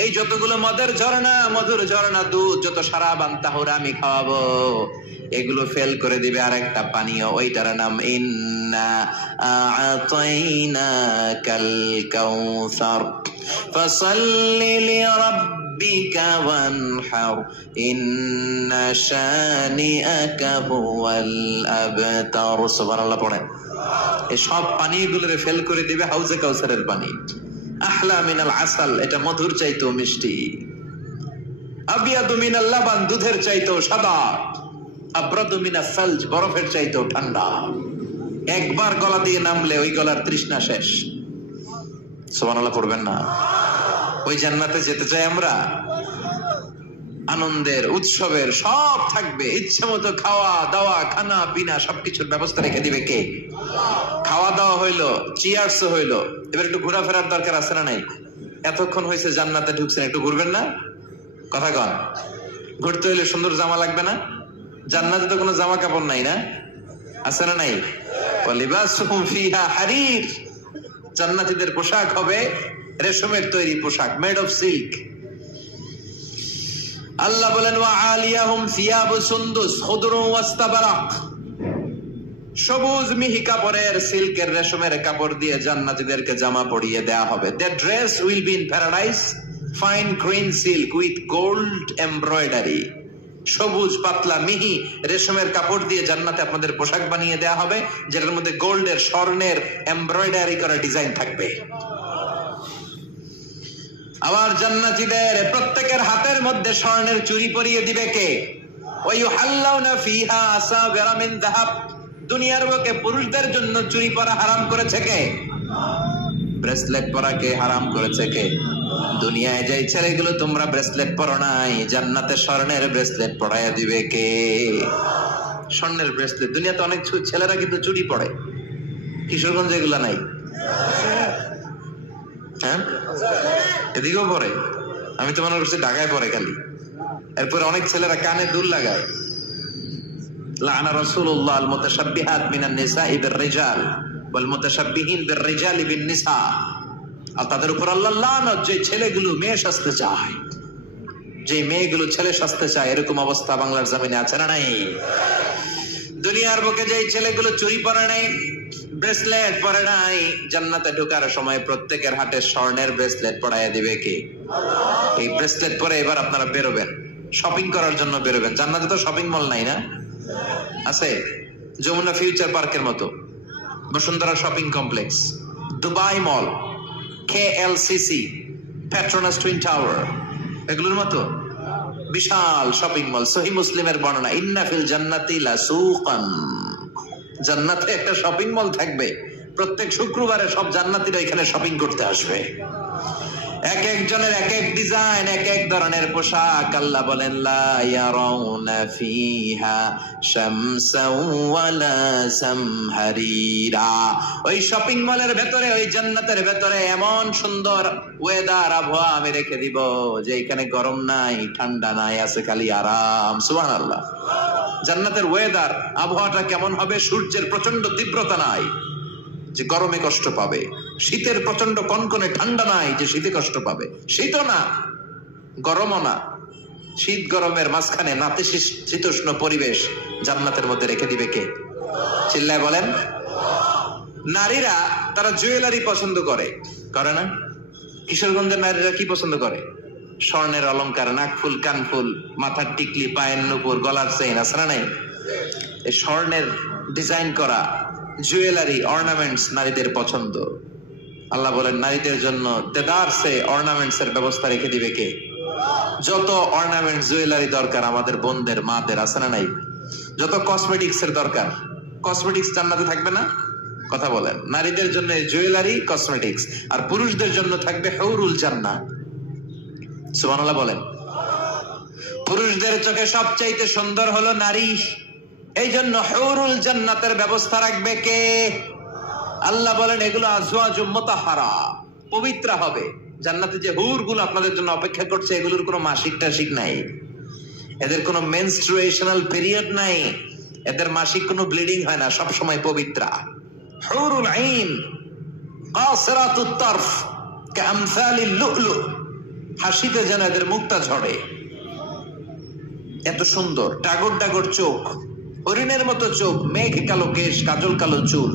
এই যতগুলো মদের ঝর্ণা, মধুর ঝর্ণা, দুধ, যত সারাব আনতাহুর আমি খাওয়াবো, এগুলো ফেল করে দিবে আরেকটা পানীয়, ওইটার নাম ইন্না আ'তাইনাকাল কাউসার ফাসাল্লি লিরাব্বিকা ওয়ানহার ইন্না শানিআকা হুয়াল আবতার। সুবহানাল্লাহ পড়েন। এই সব পানিগুলোরে ফেল করে দিবে হাউজে কাউসারের পানি। আহলা মিনাল আসাল, এটা মধুর চাইতেও মিষ্টি। আবিয়াদু মিনাল লাবান, দুধের চাইতেও সাদা। আবরাদু মিনাস সালজ, বরফের চাইতেও ঠান্ডা। একবার গলা দিয়ে নামলে ওই গলার তৃষ্ণা শেষ। সুবহানাল্লাহ পড়বেন না? ওই জান্নাতে যেতে চাই আমরা। আনন্দের, উৎসবের সব থাকবে, ইচ্ছে মতো খাওয়া দাওয়া, খানা পিনা সবকিছুর ব্যবস্থা রেখে দিবে কে? খাওয়া দাওয়া হইলো, চিয়ার্স হইলো, এবার একটু ঘোরাফেরার দরকার আছে না নাই? এতক্ষণ হয়েছে জান্নাতে ঢুকছেন, একটু ঘুরবেন না? কথা কন। ঘুরতে হইলে সুন্দর জামা লাগবে না? জান্নাতে তো কোনো জামা কাপড় নাই না? আছে না নাই? ওয়ালিবাসুহুম ফিহা হারির, জান্নাতীদের পোশাক হবে রেশমের তৈরি পোশাক, মেড অফ সিল্ক। আল্লাহ বলেন ওয়া আলিয়াহুম সিয়াবু সুন্দুস খুদরুন ওয়াস্তাবারাক, সবুজ মিহি কাপড়ের, সিল্কের, রেশমের কাপড় দিয়ে জান্নাতীদেরকে জামা পরিয়ে দেয়া হবে। Their dress will be in paradise, fine green silk with gold embroidery, সবুজ পাতলা মিহি রেশমের কাপড় দিয়ে জান্নাতে আপনাদের পোশাক বানিয়ে দেয়া হবে, যেটার মধ্যে গোল্ডের, স্বর্ণের এমব্রয়ডারি করা ডিজাইন থাকবে। আবার জান্নাতীদের প্রত্যেকের হাতের মধ্যে স্বর্ণের চুড়ি পরিয়ে দিবে কে? ওয়ায়ুহাল্লাউনা ফিহা আসাবিরা মিন যাহাব, দুনিয়ার বুকে পুরুষদের জন্য চুড়ি পরা হারাম করেছে কে? ব্রেসলেট পরা কে হারাম করেছে কে? দুনিয়ায় যে ছেলেগুলো তোমরা ব্রেসলেট পরো নাই, জান্নাতে স্বর্ণের ব্রেসলেট পরাইয়া দিবে কে? স্বর্ণের ব্রেসলেট। দুনিয়াতে অনেক ছেলেরা কিন্তু চুড়ি পরে, কিশোরগঞ্জে এগুলা নাই? হ্যাঁ, এদিকেও পরে। আমি তো মনে করছি ঢাকায় পরে খালি। এরপরে অনেক ছেলেরা কানে দুল লাগায়। লাআনা রাসূলুল্লাহ আল মুতাশাব্বিহাত মিনান নিসাই বির রিজাল ওয়াল মুতাশাব্বিহিন বির রিজালি বিন নিসা। আর তাদের উপর আল্লাহর লানত, যে ছেলেগুলো মেয়ে সাজতে চায়, যে মেয়েগুলো ছেলে সাজতে চায়, এরকম অবস্থা বাংলার জমিনে আছে না নাই? দুনিয়ার বুকে যে ছেলেগুলো চুরি পরে নাই, ব্রেসলেট পরে নাই, জান্নাতে ঢোকার সময় প্রত্যেকের হাতে স্বর্ণের ব্রেসলেট পরাইয়া দিবে কে? এই ব্রেসলেট পরে এবার আপনারা বেরোবেন, শপিং করার জন্য বেরোবেন। জান্নাতে তো শপিং মল নাই না? আছে, যমুনা ফিউচার পার্কের মতো, বসুন্ধরা শপিং কমপ্লেক্স, দুবাই মল, KLCC, পেট্রোনাস টুইন টাওয়ার, এগুলোর মতো বিশাল শপিং মল। সহিহ মুসলিমের বর্ণনা, ইন্না ফিল জান্নাতি লাসুকান, জান্নাতে একটা শপিং মল থাকবে। প্রত্যেক শুক্রবারে সব জান্নাতীরা এখানে শপিং করতে আসবে। এক একজনের এক এক ডিজাইন, এক এক ধরনের পোশাক। আল্লাহ বলেন লা ইয়ারাউনা ফিহা শামসাও ওয়ালা সামহারিরা, ওই শপিং মলের ভেতরে, ওই জান্নাতের ভেতরে এমন সুন্দর ওয়েদার, আবহাওয়া আমি রেখে দিব যে এখানে গরম নাই, ঠান্ডা নাই, আছে খালি আরাম। সুবহানাল্লাহ। জান্নাতের ওয়েদার, আবহাওয়াটা কেমন হবে? সূর্যের প্রচন্ড তীব্রতা নাই যে গরমে কষ্ট পাবে, শীতের প্রচন্ড কনকনে ঠান্ডা নাই যে শীতে কষ্ট পাবে, শীতও না গরমও না, শীত গরমের মাঝখানে নাতিশীতোষ্ণ পরিবেশ জান্নাতের মধ্যে রেখে দিবে কে? চিল্লায় বলেন। নারীরা তারা জুয়েলারি পছন্দ করে, করে না? কিশোরগঞ্জের নারীরা কি পছন্দ করে? স্বর্ণের অলংকার, নাকফুল, কানফুল, মাথার টিকলি, পায়ের নুপুর, গলার চেইন, আছে না নাই? এই স্বর্ণের ডিজাইন করা জুয়েলারি, অর্নামেন্টস নারীদের পছন্দ। আল্লাহ বলেন নারীদের জন্য দেদারসে অর্নামেন্টস এর ব্যবস্থা রেখে দিবে কে? যত অর্নামেন্ট জুয়েলারি দরকার আমাদের বোনদের, মাদের, আছে না নাই? যত কসমেটিক্স এর দরকার, কসমেটিক্স জান্নাতে থাকবে না? কথা বলেন। নারীদের জন্য জুয়েলারি, কসমেটিক্স, আর পুরুষদের জন্য থাকবে হুরুল জান্নাহ। সুবহানাল্লাহ বলেন। পুরুষদের চোখে সবচাইতে সুন্দর হলো নারী, এই জন্য হুরুল জান্নাতের ব্যবস্থা রাখবে কে? আল্লাহ বলেন এগুলো আজওয়াজুম মুতাহহারা, পবিত্র হবে। জান্নাতে যে হুর গুলো আপনাদের জন্য অপেক্ষা করছে, এগুলোর কোনো মাসিক টাসিক নাই, এদের কোনো মেনস্ট্রুয়েশনাল পিরিয়ড নাই, এদের মাসিক কোনো ব্লিডিং হয় না, সব সময় পবিত্র। হুরুল আইন কাসিরাতুত তারফ কামসালিল লুলু, হাসিতে যেন এদের মুক্তা ঝরে, এত সুন্দর। টাগর টাগর চোখ, হরিণের মতো চোখ, মেঘ কালো কেশ, কাজল কালো চুল,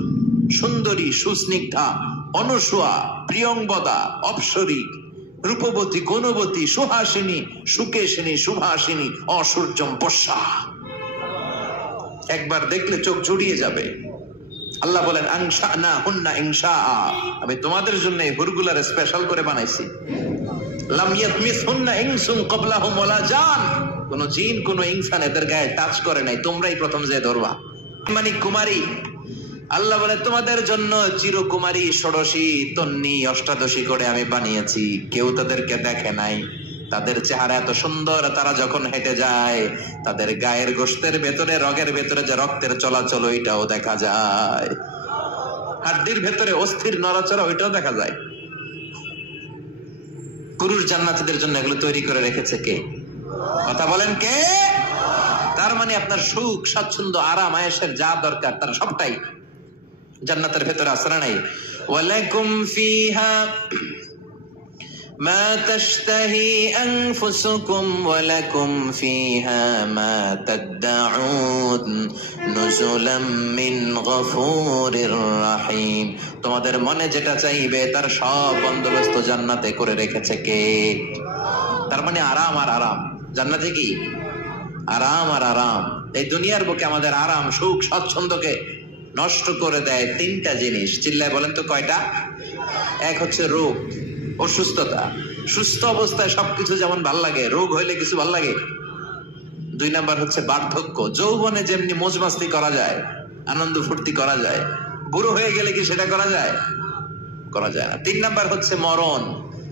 সুন্দরী, সুস্নিগ্ধা, অনুসুয়া, প্রিয়ংবদা, অপ্সরী, রূপবতী, গুণবতী, সুহাসিনী, সুকেশিনী, সুভাসিনী, অসূর্যম পশ্যা। একবার দেখলে চোখ জুড়িয়ে যাবে। আল্লাহ বলেন আনশানা হুন্না ইনশা, আমি তোমাদের জন্য এই হুরগুলার স্পেশাল করে বানাইছি। লাম ইয়াতমিসহুন্না ইনসুন ক্বাবলাহুম ওয়ালা জান, কোন জিন কোন ইনসান এদের গায়ে টাচ করে নাই, তোমরাই প্রথম যে ধরবা। মানে কুমারী, আল্লাহ বলে তোমাদের জন্য চিরকুমারী, ষোড়শী, তন্নি, অষ্টাদশী করে আমি বানিয়েছি, কেউ তাদেরকে দেখে নাই। তাদের চেহারা এত সুন্দর, তারা যখন হেঁটে যায় তাদের গায়ের গোশতের ভেতরে, রগের ভেতরে যে রক্তের চলাচল ওইটাও দেখা যায়, হাড্ডির ভেতরে অস্থির নড়াচড়া ওইটাও দেখা যায়। পুরুষ জান্নাতীদের জন্য এগুলো তৈরি করে রেখেছে কে? কথা বলেন কে? তার মানে আপনার সুখ, স্বাচ্ছন্দ্য, আরাম, আয়েশের যা দরকার তার সবটাই জান্নাতের ভেতরে আছে না নাই? ওয়ালাকুম ফিহা মা তাশতাহি আনফুসুকুম ওয়ালাকুম ফিহা মা তাদউন নুজুলাম মিন গফুরির রহিম, তোমাদের মনে যেটা চাইবে তার সব বন্দোবস্ত জান্নাতে করে রেখেছে কে? তার মানে আরাম আর আরাম। জান্নাতে কি আরাম আর আরাম। এই দুনিয়ার বুকে আমাদের আরাম, সুখ, স্বাচ্ছন্দ্যকে নষ্ট করে দেয় তিনটা জিনিস। চিল্লায় বলেন তো কয়টা? এক হচ্ছে রোগ, অসুস্থতা। সুস্থ অবস্থায় সবকিছু যেমন ভাল লাগে, রোগ হইলে কিছু ভাল লাগে। দুই নাম্বার হচ্ছে বার্ধক্য। যৌবনে যেমনি মौज মাস্তি করা যায়, আনন্দ ফুর্তি করা যায়, বুড়ো হয়ে গেলে কি সেটা করা যায়? করা যায় না। তিন নাম্বার হচ্ছে মরণ।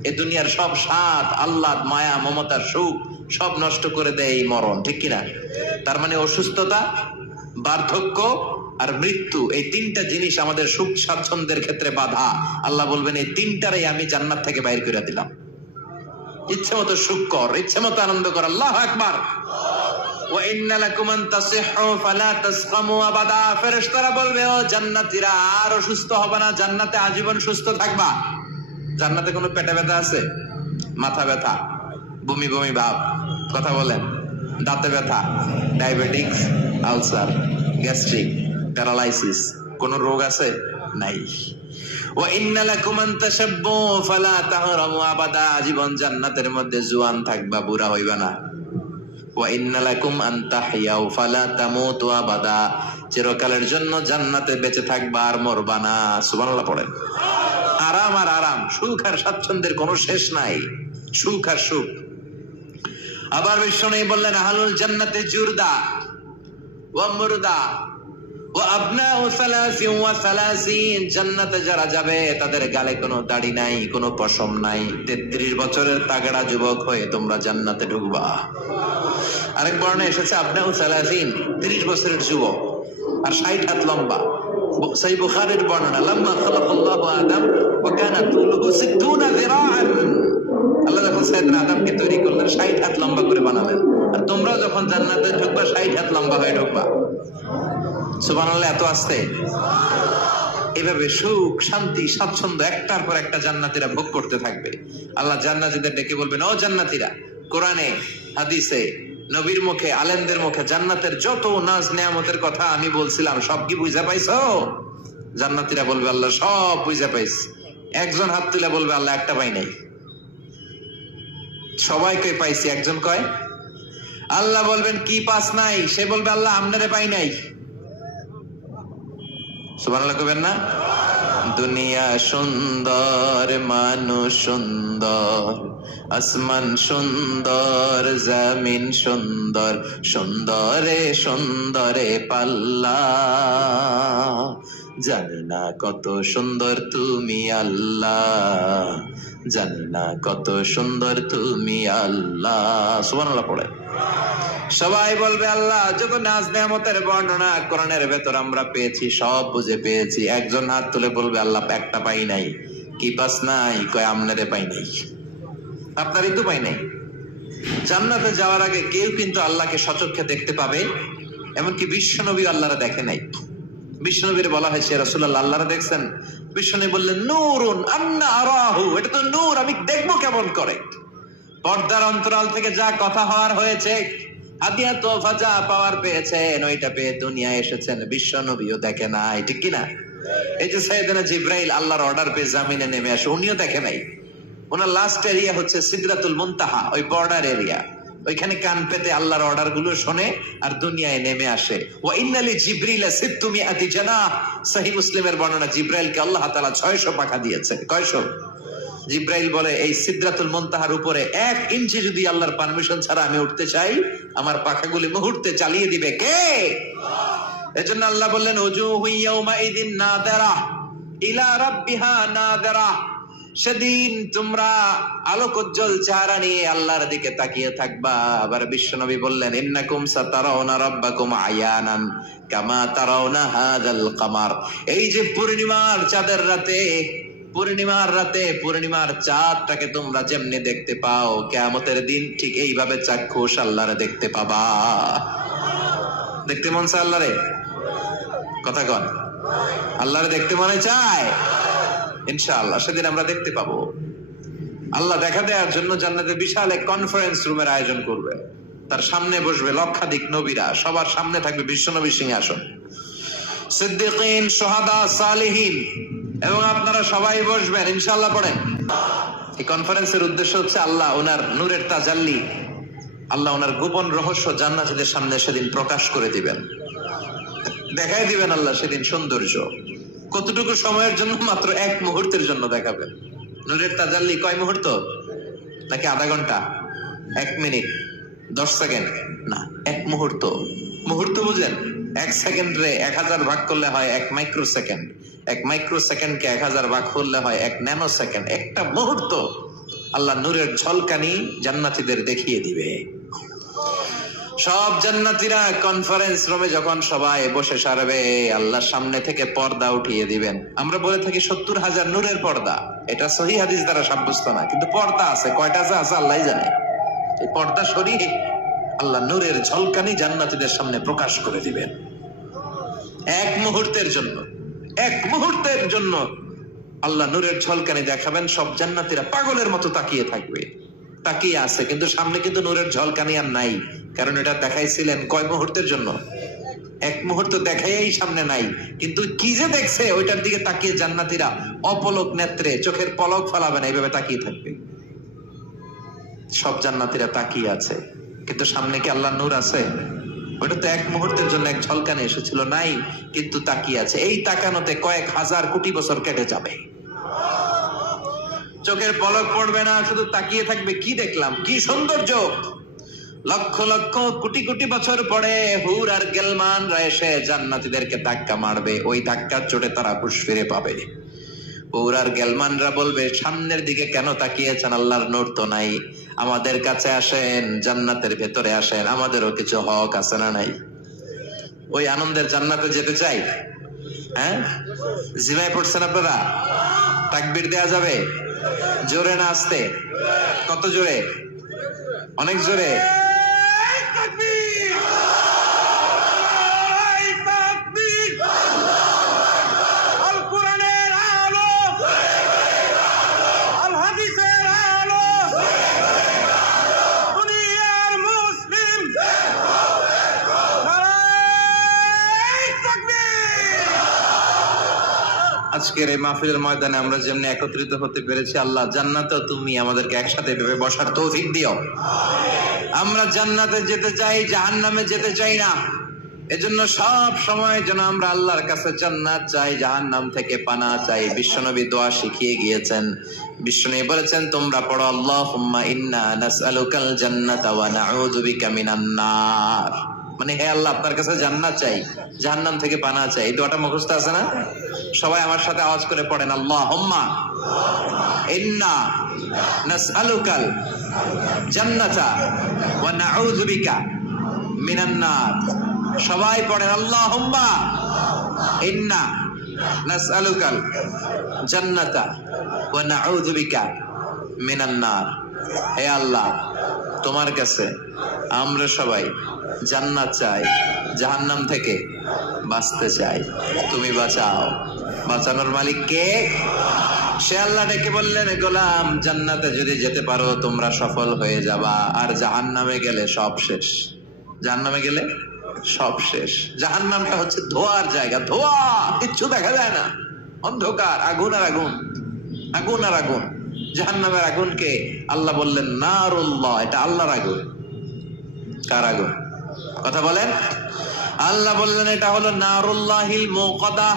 এই দুনিয়ার সব স্বাদ, আহ্লাদ, মায়া, মমতার সুখ সব নষ্ট করে দেয় এই মরণ, ঠিক কিনা? তার মানে অসুস্থতা, বার্ধক্য আর মৃত্যু, এই তিনটা জিনিস আমাদের সুখ স্বাচ্ছন্দ্যের ক্ষেত্রে বাধা। আল্লাহ বলবেন এই তিনটারই আমি জান্নাত থেকে বাইর করে দিলাম। ইচ্ছে মতো সুখ কর, ইচ্ছে মতো আনন্দ কর। আল্লাহু আকবার। ওয়া ইন্না লাকুম আন তাসিহু ফালা তাসকামু আবাদা, ফেরেশতারা বলবে ও জান্নাতীরা আর অসুস্থ হবে না, জান্নাতে আজীবন সুস্থ থাকবা। জান্নাতে কোনো পেটে ব্যথা আছে? মাথা ব্যথা, বমি বমি ভাব, কথা বলেন, দাঁতে ব্যথা, ডায়াবেটিক্স, আলসার, গ্যাস্ট্রিক, প্যারালাইসিস, কোন রোগ আছে? নাই। ওয়া ইন্না লাকুম আন তাশাব্বু ফালা তাহরামু আবাদা, জীবন জান্নাতের মধ্যে জওয়ান থাকবা, বুড়া হইবা না। ওয়া ইন্না লাকুম আন তাহইয়াউ ফালা তামুতু আবাদা, চিরকালের জন্য জান্নাতে বেঁচে থাকবা আর মরবা না। সুবহানাল্লাহ পড়েন। আরাম আর আরাম, সুখ আর স্বাচ্ছন্দ্যের কোনো শেষ নাই, সুখ আর সুখ। আবার বিষ্ণু বললেন আহলুল জান্নাতে জুরদা ওয়া মুরদা ওয়া আবনাউ সালাসিন ওয়া সালাসিন, জান্নাতে যারা যাবে তাদের গালে কোনো দাড়ি নাই, কোনো পশম নাই। 33 বছরের তাগড়া যুবক হয়ে তোমরা জান্নাতে ঢুকবা। আরেক বর্ণে এসেছে আবনাউ সালাসিন, 30 বছরের যুবক আর 60 হাত লম্বা। সহিহ বুখারীর বর্ণনা, লাম্মা খালাকাল্লাহু আদম আল্লাহ যখন সাইয়েদনা আদমকে তৈরি করলেন 60 হাত লম্বা করে বানালেন, আর তোমরা যখন জান্নাতে ঢুকবা 60 হাত লম্বা হয়ে ঢুকবা। সুবহানাল্লাহ। এত আসতে এভাবে সুখ শান্তি স্বাচ্ছন্দ্য একটার পর একটা জান্নাতীরা ভোগ করতে থাকবে। আল্লাহ জান্নাতীদের ডেকে বলবেন, ও জান্নাতীরা, কোরআনে হাদিসে নবীর মুখে আলেমদের মুখে জান্নাতের যত নাজ নেয়ামতের কথা আমি বলছিলাম সব কি বুঝা পাইছো? জান্নাতীরা বলবে, আল্লাহ সব বুঝা পাইছি। একজন হাত তুলে বলবে, আল্লাহ একটা পাই নাই। সবাইকে পাইছি, একজন কয়। আল্লাহ বলবেন, কি পাস নাই? সে বলবে, আল্লাহ আমনারে পাই নাই। সুবহানাল্লাহ কইবেন না? দুনিয়া সুন্দর, মানুষ সুন্দর, আসমান সুন্দর, জমিন সুন্দর, সুন্দরে সুন্দরে পাল্লা, জানি না কত সুন্দর তুমি আল্লাহ, জানি না কত সুন্দর তুমি আল্লাহ। সুবহানাল্লাহ পড়ে। সবাই বলবে, আল্লাহ যত নাজ নেয়ামতের বর্ণনা কোরআনের ভেতর আমরা পেয়েছি সব বুঝে পেয়েছি। একজন হাত তুলে বলবে, আল্লাহ একটা পাই নাই। কি পাস নাই? কয় আমনারে পাই নাই। আপনারই তো পাই নাই। জান্নাতে যাওয়ার আগে কেউ কিন্তু আল্লাহকে সচক্ষে দেখতে পাবে, এমনকি বিশ্বনবী আল্লাহরা দেখে নাই। বিশ্বনবীর বলা হয়েছে, রাসূলুল্লাহ আল্লাহরা দেখছেন? বিশ্বনবী বললেন, নূরুন আন্না আরাহু, এটা তো নূর, আমি দেখবো কেমন করে। পর্দার অন্তরাল থেকে যা কথা হওয়ার হয়েছে, হাদিয়া তোফা যা পাওয়ার পেয়েছেন, ওইটা পেয়ে দুনিয়ায় এসেছেন, বিশ্বনবীও দেখে নাই, ঠিক কিনা? এই যে সাইয়েদনা জিবরাইল আল্লাহর অর্ডার পেয়ে জামিনে নেমে আসে, উনিও দেখে নাই। ওনার লাস্ট এরিয়া হচ্ছে সিদরাতুল মুনতাহা, ওই বর্ডার এরিয়া। ওইখানে কান পেতে আল্লাহর অর্ডার গুলো শোনে আর দুনিয়ায় নেমে আসে। ওয়া ইন্নালি জিবরিলা সিত্তুমিআতি জানাহ, সহিহ মুসলিমের বর্ণনা, জিবরাইলকে আল্লাহ তাআলা 600 পাখা দিয়েছে। কয়শো? জিবরাইল বলে, এই সিদরাতুল মুনতাহার উপরে 1 ইঞ্চি যদি আল্লাহর পারমিশন ছাড়া আমি উঠতে চাই, আমার পাখাগুলি মুহূর্তে চালিয়ে দিবে কে? এজন্য আল্লাহ বললেন, উজুহু ইয়াউমাইদিন নাদিরা ইলা রাব্বিহা নাদিরা, সেদিন তোমরা আলোকোজ্জ্বল চেহারা নিয়ে আল্লাহর দিকে তাকিয়ে থাকবা। আবার বিশ্বনবী বললেন, ইন্নাকুম সাতারাউনা রাব্বাকুম আয়ানান কামা তারাউনা হাযাল কামার, এই যে পূর্ণিমার চাঁদের রাতে, পূর্ণিমার রাতে পূর্ণিমার চাঁদটাকে তোমরা যেমনি দেখতে পাও, কিয়ামতের দিন ঠিক এইভাবে চাক্ষুষ আল্লাহরে দেখতে পাবা। দেখতে মন চায় আল্লাহরে? কথা কন, আল্লাহরে দেখতে মনে চায়? ইনশাআল্লাহ সেদিন আমরা দেখতে পাবো। আল্লাহ দেখা দেওয়ার জন্য জান্নাতে বিশাল এক কনফারেন্স রুমের আয়োজন করবে। তার সামনে বসবে লক্ষাধিক নবীরা, সবার সামনে থাকবে বিশ্বনবী সিংহাসন, সিদ্দিকিন, শুহাদা, সালিহিন, এবং আপনারা সবাই বসবেন ইনশাআল্লাহ। পড়েন, এই কনফারেন্সের উদ্দেশ্য হচ্ছে আল্লাহ ওনার নূরের তাজাল্লি, আল্লাহ ওনার গোপন রহস্য জান্নাতীদের সামনে সেদিন প্রকাশ করে দিবেন, দেখাই দিবেন আল্লাহ সেদিন সৌন্দর্য। কতটুকু সময়ের জন্য? মাত্র 1 মুহূর্তের জন্য দেখাবেন। নূরের তাজাল্লি কয় মুহূর্ত? নাকি আধা ঘন্টা, 1 মিনিট, 10 সেকেন্ড? না, 1 মুহূর্ত। মুহূর্ত বুঝেন? 1 সেকেন্ডে 1000 ভাগ করলে হয় 1 মাইক্রো সেকেন্ড, 1 মাইক্রো সেকেন্ডকে 1000 ভাগ করলে হয় 1 ন্যানো সেকেন্ড। একটা মুহূর্ত আল্লাহ নূরের ঝলকানি জান্নাতীদের দেখিয়ে দিবে। সব জান্নাতীরা কনফারেন্স রুমে যখন সবাই বসে সারবে, আল্লাহর সামনে থেকে পর্দা উঠিয়ে দিবেন। আমরা বলে থাকি 70,000 নূরের পর্দা, এটা সহিহ হাদিস দ্বারা সাব্যস্ত না, কিন্তু পর্দা আছে। কয়টা আছে আল্লাহই জানে। এই পর্দা সরিয়ে আল্লাহ নূরের ঝলকানি জান্নাতীদের সামনে প্রকাশ করে দিবেন। 1 মুহূর্তের জন্য, 1 মুহূর্তের জন্য আল্লাহ নূরের ঝলকানি দেখাবেন। সব জান্নাতীরা পাগলের মতো তাকিয়ে থাকবে, তাকিয়ে আছে, কিন্তু সামনে কিন্তু নূরের ঝলকানি আর নাই। কারণ এটা দেখাইছিলেন কয় মুহূর্তের জন্য? 1 মুহূর্ত দেখাই সামনে নাই, কিন্তু কি যে দেখছে ওইটার দিকে তাকিয়ে জান্নাতীরা অপলক নেত্রে, চোখের পলক ফেলাবে না, এইভাবে তাকিয়ে থাকবে। সব জান্নাতীরা তাকিয়ে আছে, কিন্তু সামনে কি আল্লাহ নূর আছে? ওটা তো 1 মুহূর্তের জন্য এক ঝলকানি এসেছিল, নাই, কিন্তু তাকিয়ে আছে। এই তাকানোতে কয়েক হাজার কোটি বছর কেটে যাবে, চোখের পলক পড়বে না, শুধু তাকিয়ে থাকবে। কি দেখলাম, কি সৌন্দর্য! লক্ষ লক্ষ কোটি কোটি বছর পরে হুর আর গেলমানরা এসে জান্নাতীদেরকে ধাক্কা মারবে, ওই ধাক্কার চোটে তারা হুঁশ ফিরে পাবে। হুর আর গেলমানরা বলবে, সামনের দিকে কেন তাকিয়েছেন? আল্লাহর নূর তো নাই, আমাদের কাছে আসেন, জান্নাতের ভেতরে আসেন, আমাদেরও কিছু হক আছে না নাই? ওই আনন্দের জান্নাতে যেতে চাই, হ্যাঁ, জিমায় পড়ছেন আপনারা? তাকবীর দেয়া যাবে? জোরে না আস্তে? কত জোরে? অনেক জোরে। আজকের এই মাহফিলের ময়দানে আমরা যেমনি একত্রিত হতে পেরেছি, আল্লাহ জান্নাতে তুমি আমাদেরকে একসাথে ভেবে বসার তৌফিক দিও। আমরা জান্নাতে যেতে চাই, জাহান্নামে যেতে চাই না। এজন্য সব সময় যেন আমরা আল্লাহর কাছে জান্নাত চাই, জাহান্নাম থেকে পানা চাই। বিশ্বনবী দোয়া শিখিয়ে গিয়েছেন। বিশ্বনবী বলেছেন, তোমরা পড়ো আল্লাহুম্মা ইন্না নাসআলুকাল জান্নাতা ওয়া নাউযু বিকা মিনান নার। মানে হে আল্লাহ, আপনার কাছে জান্নাত চাই, জাহান্নাম থেকে পানা চাই। এই দোয়াটা মুখস্থ আছে না? সবাই আমার সাথে আওয়াজ করে পড়েন, আল্লাহুম্মা ইন্না নাসআলুকাল জান্নাতা ওয়া নাউযু বিকা মিনান নার। সবাই পড়েন, আল্লাহুম্মা ইন্না নাসআলুকাল জান্নাতা ওয়া নাউযু বিকা মিনান নার। হে আল্লাহ, তোমার কাছে আমরা সবাই জান্নাত চাই, জাহান্নাম থেকে বাঁচতে চাই, তুমি বাঁচাও। বাঁচানোর মালিক কে? সে আল্লাহ ডেকে বললেন, গোলাম জান্নাতে যদি যেতে পারো তোমরা সফল হয়ে যাবা, আর জাহান্নামে গেলে সব শেষ। জাহান্নামে গেলে সব শেষ। জাহান্নামটা হচ্ছে ধোয়ার জায়গা, ধোয়া, কিচ্ছু দেখা যায় না, অন্ধকার, আগুন আর আগুন, আগুন আর আগুন। জাহান্নামের আগুনকে আল্লাহ বললেন নারুল্লাহ, এটা আল্লাহর আগুন। কার আগুন? কথা বলেন। আল্লাহ বললেন এটা হলো নারুল্লাহিল মুকাদা,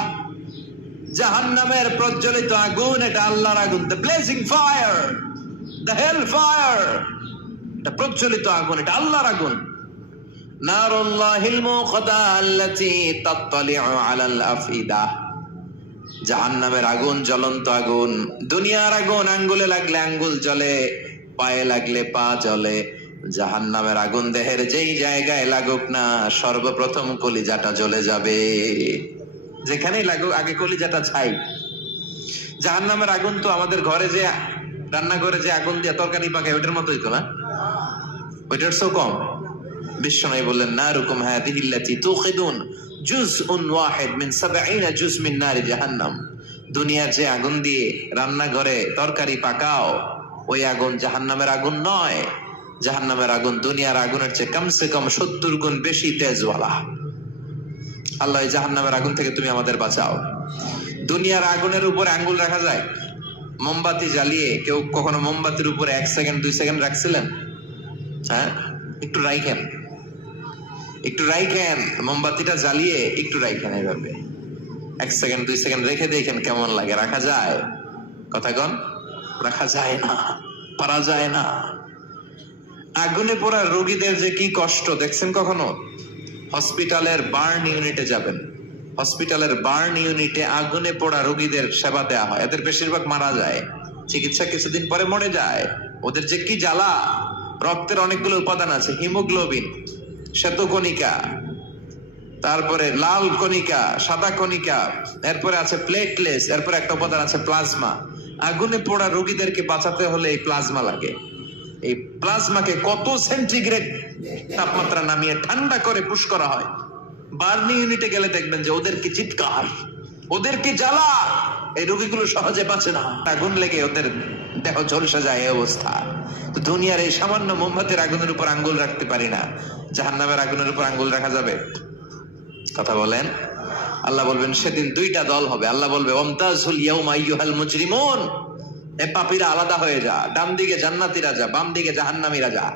জাহান্নামের প্রজ্বলিত আগুন, এটা আল্লাহর আগুন। The blazing fire, the hell fire, এটা প্রজ্বলিত আগুন, এটা আল্লাহর আগুন। নারুল্লাহিল মুকাদা আল্লাতী তাত্তালিউ আলাল আফইদা, জাহান্নামের আগুন জ্বলন্ত আগুন। দুনিয়ার আগুন আঙ্গুলে লাগলে আঙ্গুল জ্বলে, পায়ে লাগলে পা জ্বলে। জাহান্নামের আগুন দেহের যেই জায়গায় লাগুক না, সর্বপ্রথম কলিজাটা জ্বলে যাবে। যেখানেই লাগুক আগে কলিজাটা ছাই। জাহান্নামের আগুন তো আমাদের ঘরে যে রান্নাঘরে যে আগুন দিয়ে তরকারি পাকায় ওইটার মতোই তো না, ওইটার সো কম। বিশ্বনবী বললেন, নারুকুম হাযিহিল্লাতী তুখিদুন জুজউন ওয়াহিদ মিন ৭০ জুজ মিন নারি জাহান্নাম। দুনিয়ার যে আগুন দিয়ে রান্নাঘরে তরকারি পাকাও, ওই আগুন জাহান্নামের আগুন নয়। জাহান্নামের আগুন দুনিয়ার আগুনের চেয়ে কমসে কম ৭০ গুণ বেশি তেজওয়ালা। আল্লাহ এই জাহান্নামের আগুন থেকে তুমি আমাদের বাঁচাও। দুনিয়ার আগুনের উপরে আঙ্গুল রাখা যায়? মোমবাতি জ্বালিয়ে কেউ কখনো মোমবাতির উপরে ১ সেকেন্ড ২ সেকেন্ড রাখছিলেন? হ্যাঁ, একটু রাইখেন, একটু রাইখেন, মোমবাতিটা জ্বালিয়ে একটু রাইখেন, এভাবে ১ সেকেন্ড ২ সেকেন্ড রেখে দেখেন কেমন লাগে। রাখা যায়? কথা কন, রাখা যায় না, পারা যায় না। আগুনে পোড়া রোগীদের যে কি কষ্ট দেখছেন কখনো? হসপিটালের বার্ন ইউনিটে যাবেন, হসপিটালের বার্ন ইউনিটে আগুনে পোড়া রোগীদের সেবা দেওয়া হয়। এদের বেশিরভাগ মারা যায়, চিকিৎসা কিছুদিন পরে মরে যায়। ওদের যে কি জ্বালা। রক্তের অনেকগুলো উপাদান আছে, হিমোগ্লোবিন, শ্বেতকণিকা, তারপরে লাল কণিকা, সাদা কণিকা, এরপরে আছে প্লেটলেস, এরপরে একটা উপাদান আছে প্লাজমা। আগুনে পোড়া রোগীদেরকে বাঁচাতে হলে এই প্লাজমা লাগে। এই প্লাজমাকে কত সেন্টিগ্রেড তাপমাত্রা নামিয়ে ঠান্ডা করে পুশ করা হয়। বার্নি ইউনিটে গেলে দেখবেন যে ওদের কি চিৎকার, ওদের কি জ্বালা। এই রোগীগুলো সহজে বাঁচে না, আগুন লেগে ওদের দেহ ঝলসে যায়, এই অবস্থা। তো দুনিয়ার এই সামান্য মোমবাতির আগুনের উপর আঙ্গুল রাখতে পারি না, জাহান্নামের আগুনের উপর আঙ্গুল রাখা যাবে? কথা বলেন। আল্লাহ বলবেন সেদিন দুইটা দল হবে। আল্লাহ বলবে, ওমতাজুল ইয়াউমা আইয়ুহাল মুজরিমুন, এ পাপীরা আলাদা হয়ে যা, ডান দিকে জান্নাতীরা যা, বাম দিকে জাহান্নামীরা যা।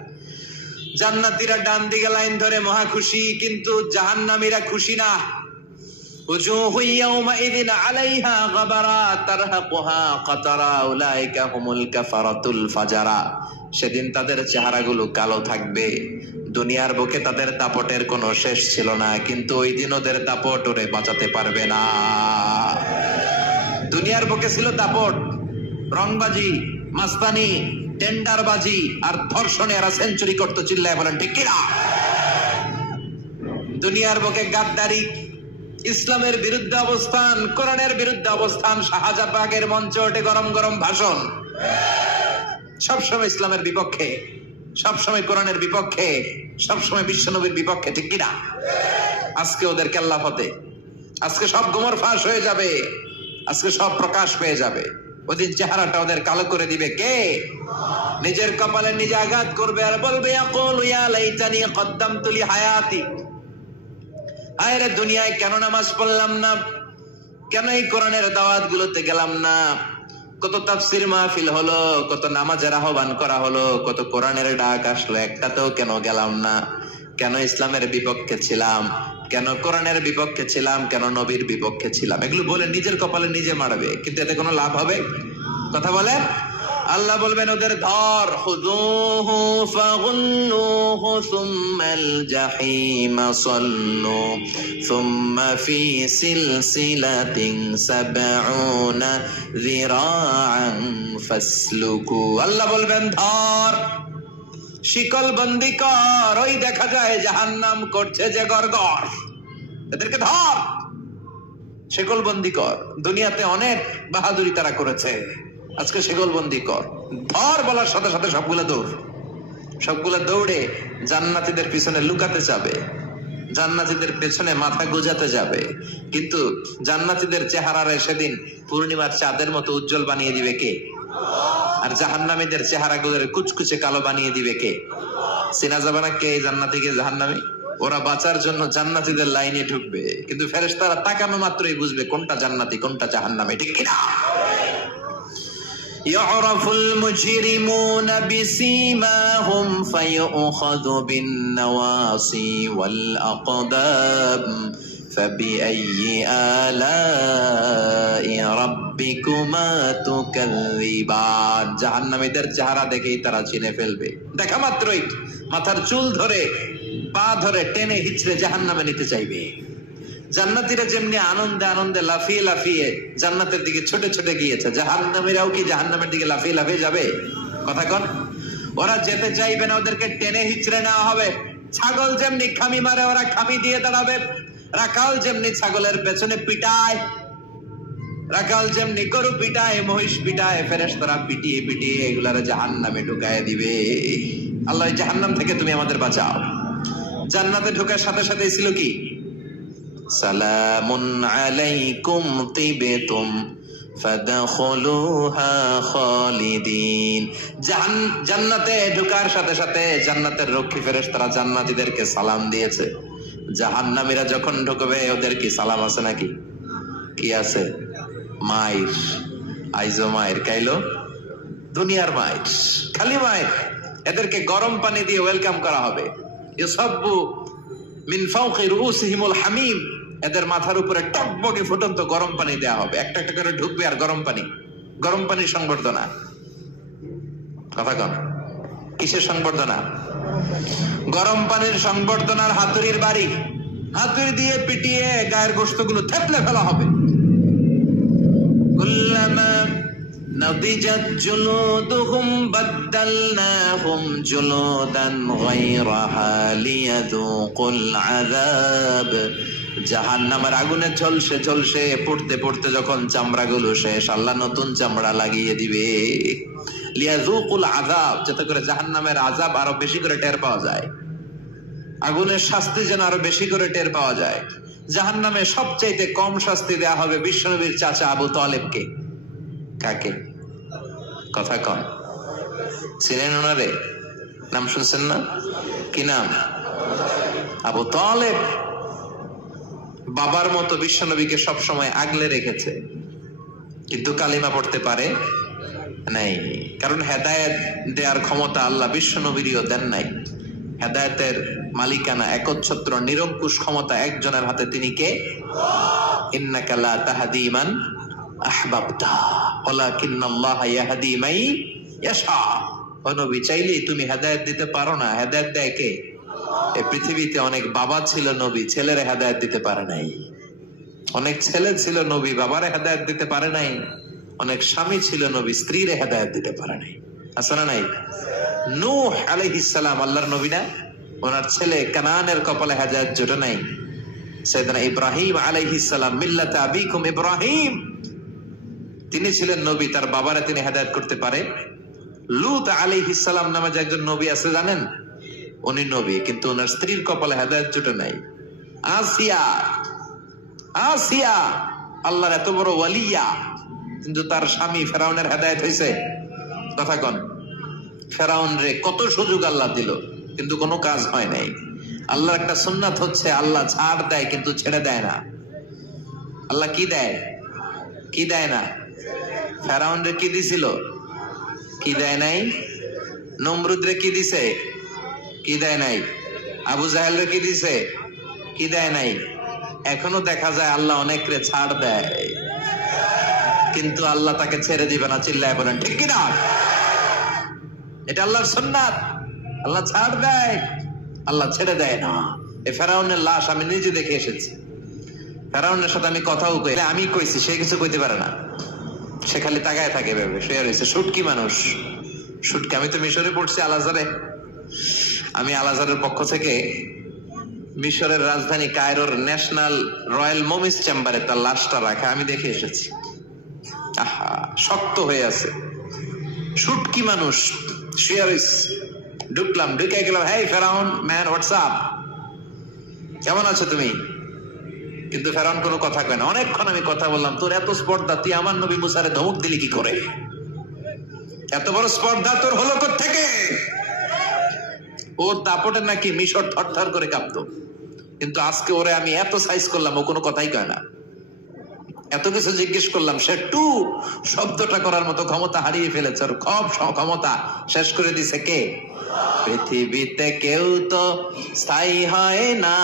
জান্নাতীরা ডান দিকে লাইন ধরে মহা খুশি, কিন্তু জাহান্নামীরা খুশি না। উজুহু ইয়াউমাইযিন আলাইহা গাবারা তারহাকুহা কাতারা উলাইকা হুমুল কাফারাতুল ফাজারা। সেদিন তাদের চেহারাগুলো কালো থাকবে। দুনিয়ার বুকে তাদের দাপটের কোনো শেষ ছিল না, কিন্তু ওই দিন ওদের দাপট ওরে বাঁচাতে পারবে না। দুনিয়ার বুকে ছিল দাপট, রংবাজি, মাস্তানি, টেন্ডারবাজি আর ধর্ষণে এরা সেঞ্চুরি করতো। চিল্লায় বলেন ঠিক কিনা? দুনিয়ার বুকে গাদ্দারি, ইসলামের বিরুদ্ধে অবস্থান, কোরআনের বিরুদ্ধে অবস্থান, শাহজাপাকের মঞ্চে ওঠে গরম গরম ভাষণ, সবসময় ইসলামের বিপক্ষে, সবসময় কোরআনের বিপক্ষে, সবসময় বিশ্বনবীর বিপক্ষে, ঠিক কিনা? আজকে ওদের কেল্লা ফতে, আজকে সব গোমর ফাঁস হয়ে যাবে, আজকে সব প্রকাশ পেয়ে যাবে। ওদিন চেহারাটা ওদের কালো করে দিবে কে? নিজের কপালে নিজে আঘাত করবে আর বলবে ইয়াকুলু ইয়া লাইতানি কদ্দামতু লি হায়াতি, হায় রে দুনিয়ায় কেন নামাজ পড়লাম না, কেন এই কোরআনের দাওয়াত গুলোতে গেলাম না, কত তাফসীর মাহফিল হলো, কত নামাজের আহ্বান করা হলো, কত কোরআনের ডাক আসলো, একটাতেও কেন গেলাম না? কেন ইসলামের বিপক্ষে ছিলাম, কেন কোরআনের বিপক্ষে ছিলাম, কেন নবীর বিপক্ষে ছিলাম? এগুলো বলে নিজের কপালে নিজে মারবে, কিন্তু এতে কোনো লাভ হবে? কথা বলেন। আল্লাহ বলবেন ওদের ধর, খুযূহু ফাগুল্লুহু সুম্মাল জাহিমা সাল্লু সুম্মা ফি সিলসিলাতিন সাবউনা যিরাআন ফাসলুকু। আল্লাহ বলবেন ধর, শিকল বন্দি কর, ওই দেখা যায় জাহান্নাম করছে যে গড়গড়, এদেরকে ধর, শিকল বন্দি কর। দুনিয়াতে অনেক বাহাদুরি তারা করেছে, আজকে শিকল বন্দি কর। ধর বলার সাথে সাথে সবগুলা দৌড়, সবগুলা দৌড়ে জান্নাতীদের পিছনে লুকাতে যাবে, জান্নাতীদের পেছনে মাথা গুজাতে যাবে। কিন্তু জান্নাতীদের চেহারারে সেদিন পূর্ণিমার চাঁদের মতো উজ্জ্বল বানিয়ে দিবে কে? আর জাহান্নামীদের চেহারাগুলোর কুচকুচে কালো বানিয়ে দিবে কে? চেনা যাবে না কে জান্নাতি কে জাহান্নামী? ওরা বাঁচার জন্য জান্নাতীদের লাইনে ঢুকবে, কিন্তু ফেরেশতারা তাকানো মাত্রই বুঝবে কোনটা জান্নাতি কোনটা জাহান্নামী, ঠিক কিনা? ইয়ারাফুল মুজরিমুনা বিসীমাহুম ফায়ুখাযু বিন-নাওয়াসি ওয়াল আকদাম ফাবিআইয়ি আলাই রাব্বিকুমা তুকাযযিবান। জাহান্নামীদের চেহারা দেখেই তারা চিনে ফেলবে, দেখা মাত্রই মাথার চুল ধরে পা ধরে টেনে হিচড়ে জাহান্নামে নিতে চাইবে। জান্নাতীরা যেমনি আনন্দে আনন্দে লাফিয়ে লাফিয়ে জান্নাতের দিকে ছোটে ছোটে গিয়েছে, জাহান্নামীরাও কি জাহান্নামের দিকে লাফিয়ে লাফিয়ে যাবে? কথা কন। ওরা যেতে চাইবে না, ওদেরকে টেনে হিচড়ে নেওয়া হবে। ছাগল যেমনি খামি মারে ওরা খামি দিয়ে দাঁড়াবে, রাখাল যেমনি ছাগলের পেছনে পিটায়, রাখাল যেমনি গরু পিটায়, মহিষ পিটায়, ফেরেশতারা পিটিয়ে পিটিয়ে এগুলারে জাহান্নামে ঢুকায় দিবে। আল্লাহ জাহান্নাম থেকে তুমি আমাদের বাঁচাও। জান্নাতে ঢোকার সাথে সাথে ছিল কি? সালামুন আলাইকুম তিবতুম ফাদখুলুহা খালিদিন। জান্নাতে ঢোকার সাথে সাথে জান্নাতের রক্ষী ফেরেশতারা জান্নাতীদেরকে সালাম দিয়েছে। জাহান্নামীরা যখন ঢুকবে ওদের কি সালাম আছে নাকি? কি আছে? মাইর, আইজো মাইর, কাইলো দুনিয়ার মাইর, খালি মাইর। এদেরকে গরম পানি দিয়ে ওয়েলকাম করা হবে। ইউসাব্বু মিন ফাওকি রুউসিহিমুল হামিম, এদের মাথার উপরে টকবকে ফুটন্ত গরম পানি দেয়া হবে। একটা একটা করে ঢুকবে আর গরম পানি, গরম পানির সংবর্ধনা। কথা কন, কিসের সংবর্ধনা? গরম পানির সংবর্ধনার হাতুড়ির বাড়ি, হাতুড়ি দিয়ে পিটিয়ে গায়ের গোশতগুলো থেপলে ফেলা হবে। কুল্লামা নাদিজাত জুলুদুহুম বাদদালনাহুম জুলুদান গায়রাহা লিয়াযুকুল আযাব। জাহান্নামের আগুনে ঝলসে ঝলসে পড়তে পড়তে যখন চামড়াগুলো শেষ, আল্লাহ নতুন চামড়া লাগিয়ে দিবে। লিয়াযুকুল আযাব, যাতে করে জাহান্নামের আযাব আরো বেশি করে টের পাওয়া যায়, আগুনের শাস্তি যেন আরো বেশি করে টের পাওয়া যায়। জাহান্নামে সবচাইতে কম শাস্তি দেয়া হবে বিশ্বনবীর চাচা আবু তালেবকে। কাকে? কথা কন, চিনেন ওনারে? নাম শুনছেন না? কি নাম? আবু তালেব। বাবার মতো বিশ্বনবীকে সবসময় আগলে রেখেছে, কিন্তু কালিমা পড়তে পারে নাই, কারণ হেদায়েত দেওয়ার ক্ষমতা আল্লাহ বিশ্বনবীরও দেন নাই। হেদায়েতের মালিকানা, একচ্ছত্র নিরঙ্কুশ ক্ষমতা একজনের হাতে, তিনি কে? ইন্নাকা লা তাহদি মান আহবাবতা ওয়ালাকিন্নাল্লাহা ইয়াহদি মান ইয়াশা। ও নবী, চাইলেই তুমি হেদায়েত দিতে পারো না। হেদায়েত দেয় কে? এই পৃথিবীতে অনেক বাবা ছিল নবী, ছেলেরা হেদায়েত দিতে পারে নাই। অনেক ছেলে ছিল নবী, বাবারে হেদায়েত দিতে পারে নাই। অনেক স্বামী ছিল নবী, স্ত্রীরে হেদায়েত দিতে পারে নাই। আছে না নাই? নূহ আলাইহিস সালাম আল্লাহর নবী না? ওনার ছেলে কানানের কপালে হেদায়েত জোটে নাই। সাইয়েদনা ইব্রাহিম আলাইহিস সালাম, মিল্লাতে আবিকুম ইব্রাহিম, তিনি ছিলেন নবী, তার বাবারে তিনি হেদায়েত করতে পারে। লূত আলাইহিস সালাম নামে যে একজন নবী আছে জানেন, উনি নবী, কিন্তু ওনার স্ত্রীর কপালে হেদায়েত জুটে নাই। আসিয়া আল্লাহর এত বড় ওয়ালিয়া, কিন্তু তার স্বামী ফেরাউনের হেদায়েত হয়েছে? কথা কন। ফেরাউন রে কত সুযোগ আল্লাহ দিল, কিন্তু কোনো কাজ হয় নাই। আল্লাহর একটা সুন্নাত হচ্ছে আল্লাহ ছাড় দেয় কিন্তু ছেড়ে দেয় না। আল্লাহ কি দেয়? কি দেয় না? ফেরাউন রে কি দিছিল? কি দেয় নাই? নমরুদ রে কি দিছে? কি দেয় নাই? আবু জাহেল রে কি দিছে? কি দেয় নাই? এখনো দেখা যায় আল্লাহ অনেক রে ছাড় দেয়, কিন্তু আল্লাহ তাকে ছেড়ে দিবে না। চিল্লায় বলেন ঠিক কিনা? এটা আল্লাহর সুন্নাত। আল্লাহ ছাড় দেয়, আল্লাহ ছেড়ে দেয় না। এই ফেরাউনের লাশ আমি নিজে দেখে এসেছি। ফেরাউনের সাথে আমি কথাও কই, আমি কইছি, সে কিছু কইতে পারে না, সে খালি তাকায় থাকে ভেবে শুয়ে রয়েছে। শুটকি মানুষ, শুটকি। আমি তো মিশরে পড়ছি, আল আজহারে। আমি আল আজহারের পক্ষ থেকে মিশরের রাজধানী কায়রোর ন্যাশনাল রয়্যাল মোমিস চেম্বারে তার লাশটা রাখা আমি দেখে এসেছি। আহা, শক্ত হয়ে আছে, শুটকি মানুষ শুয়ে রয়েছে। ঢুকলাম, ঢুকে গেলাম, হেই ফেরাউন ম্যান, হোয়াটসঅ্যাপ, কেমন আছো তুমি? কিন্তু ফেরাউন কোনো কথা কয় না। অনেকক্ষণ আমি কথা বললাম, তোর এত স্পর্ধা, তুই আমার নবী মুসারে ধমক দিলি কি করে? এত বড় স্পর্ধা তোর হলো কোত্থেকে? ওর দাপটে নাকি মিশর থরথর করে কাঁপতো, কিন্তু আজকে ওরে আমি এত সাইজ করলাম, ও কোনো কথাই কয় না। এত কিছু জিজ্ঞেস করলাম, সে টু শব্দটা করার মতো ক্ষমতা হারিয়ে ফেলেছে। ওর সব ক্ষমতা শেষ করে দিছে কে? পৃথিবীতে কেউ তো স্থায়ী হয় না,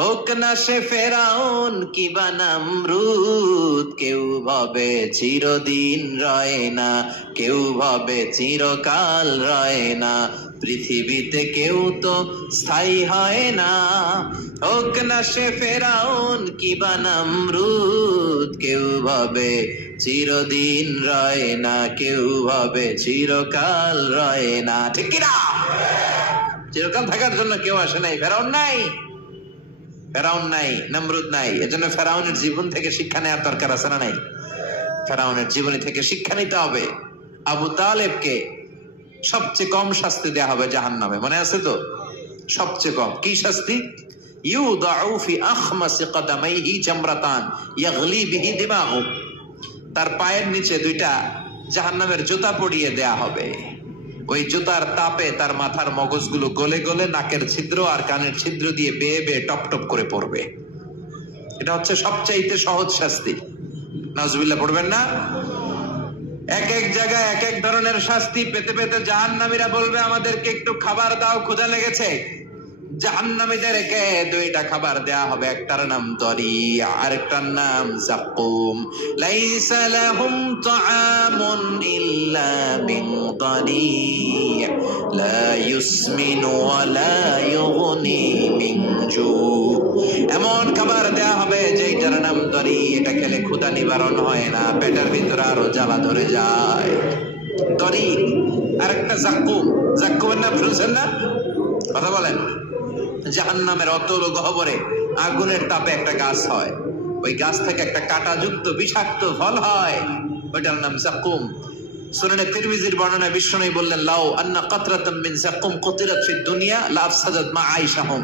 হোক না সে ফেরাউন কিবা নমরুদ। কেউ ভাবে চিরদিন রয় না, কেউ ভাবে চিরকাল রয় না। পৃথিবীতে কেউ তো স্থায়ী হয় না, হোক না সে ফেরাউন কিবা নমরুদ। কেউ ভাবে চিরদিন রয় না, কেউ ভাবে চিরকাল রয় না। ঠিক কিনা? চিরকাল থাকার জন্য কেউ আসে নাই। ফেরাউন নাই, ফেরাউন নাই, নমরুদ নাই। এজন্য ফেরাউনের জীবন থেকে শিক্ষা নেওয়ার দরকার আছে না নাই? ফেরাউনের জীবনী থেকে শিক্ষা নিতে হবে। আবু তালেবকে সবচেয়ে কম শাস্তি দেয়া হবে জাহান্নামে, মনে আছে তো? সবচেয়ে কম কি শাস্তি? ইউদাউ ফি আখমাসি কদামাইহি জামরাতান ইয়াগলি বিহি দিমাহু। তার পায়ের নিচে দুইটা জাহান্নামের জুতা পরিয়ে দেয়া হবে। ওই জুতার তাপে তার মাথার মগজগুলো গলে গলে নাকের ছিদ্র আর কানের ছিদ্র দিয়ে বেয়ে বেয়ে টপ টপ করে পড়বে। এটা হচ্ছে সবচাইতে সহজ শাস্তি। নাউজুবিল্লাহ পড়বেন না? এক এক জায়গায় এক এক ধরনের শাস্তি পেতে পেতে জাহান্নামীরা বলবে, আমাদেরকে একটু খাবার দাও, ক্ষুধা লেগেছে। জাহান্নামীদেরকে দুইটা খাবার দেয়া হবে, একটার নাম দরি, আরেকটার নাম যাকুম। লাইসা লাহুম তাআমুন ইল্লা মিন দরি লা ইউসমিনু ওয়া লা ইউগনি মিন জু। এমন খাবার দেয়া হবে যেটার নাম দরি, এটা খেলে ক্ষুধা নিবারণ হয় না, পেটের ভিতরে আরো জ্বালা ধরে যায়। দরি। আরেকটা যাকুম। যাকুমের নাম শুনছেন না? কথা বলেন। জাহান্নামের অতল গহ্বরে আগুনের তাপে একটা গাছ হয়, ওই গাছ থেকে একটা কাঁটাযুক্ত বিষাক্ত ফল হয়, ওইটার নাম যাকুম। সুনানে তিরমিজির বর্ণনায় বিশ্বনবী বললেন, লাউ আন্না কাতরাতাম মিন যাকুম কুতিরাত ফিদ দুনিয়া লা আফসাদাত মা আইশাহুম।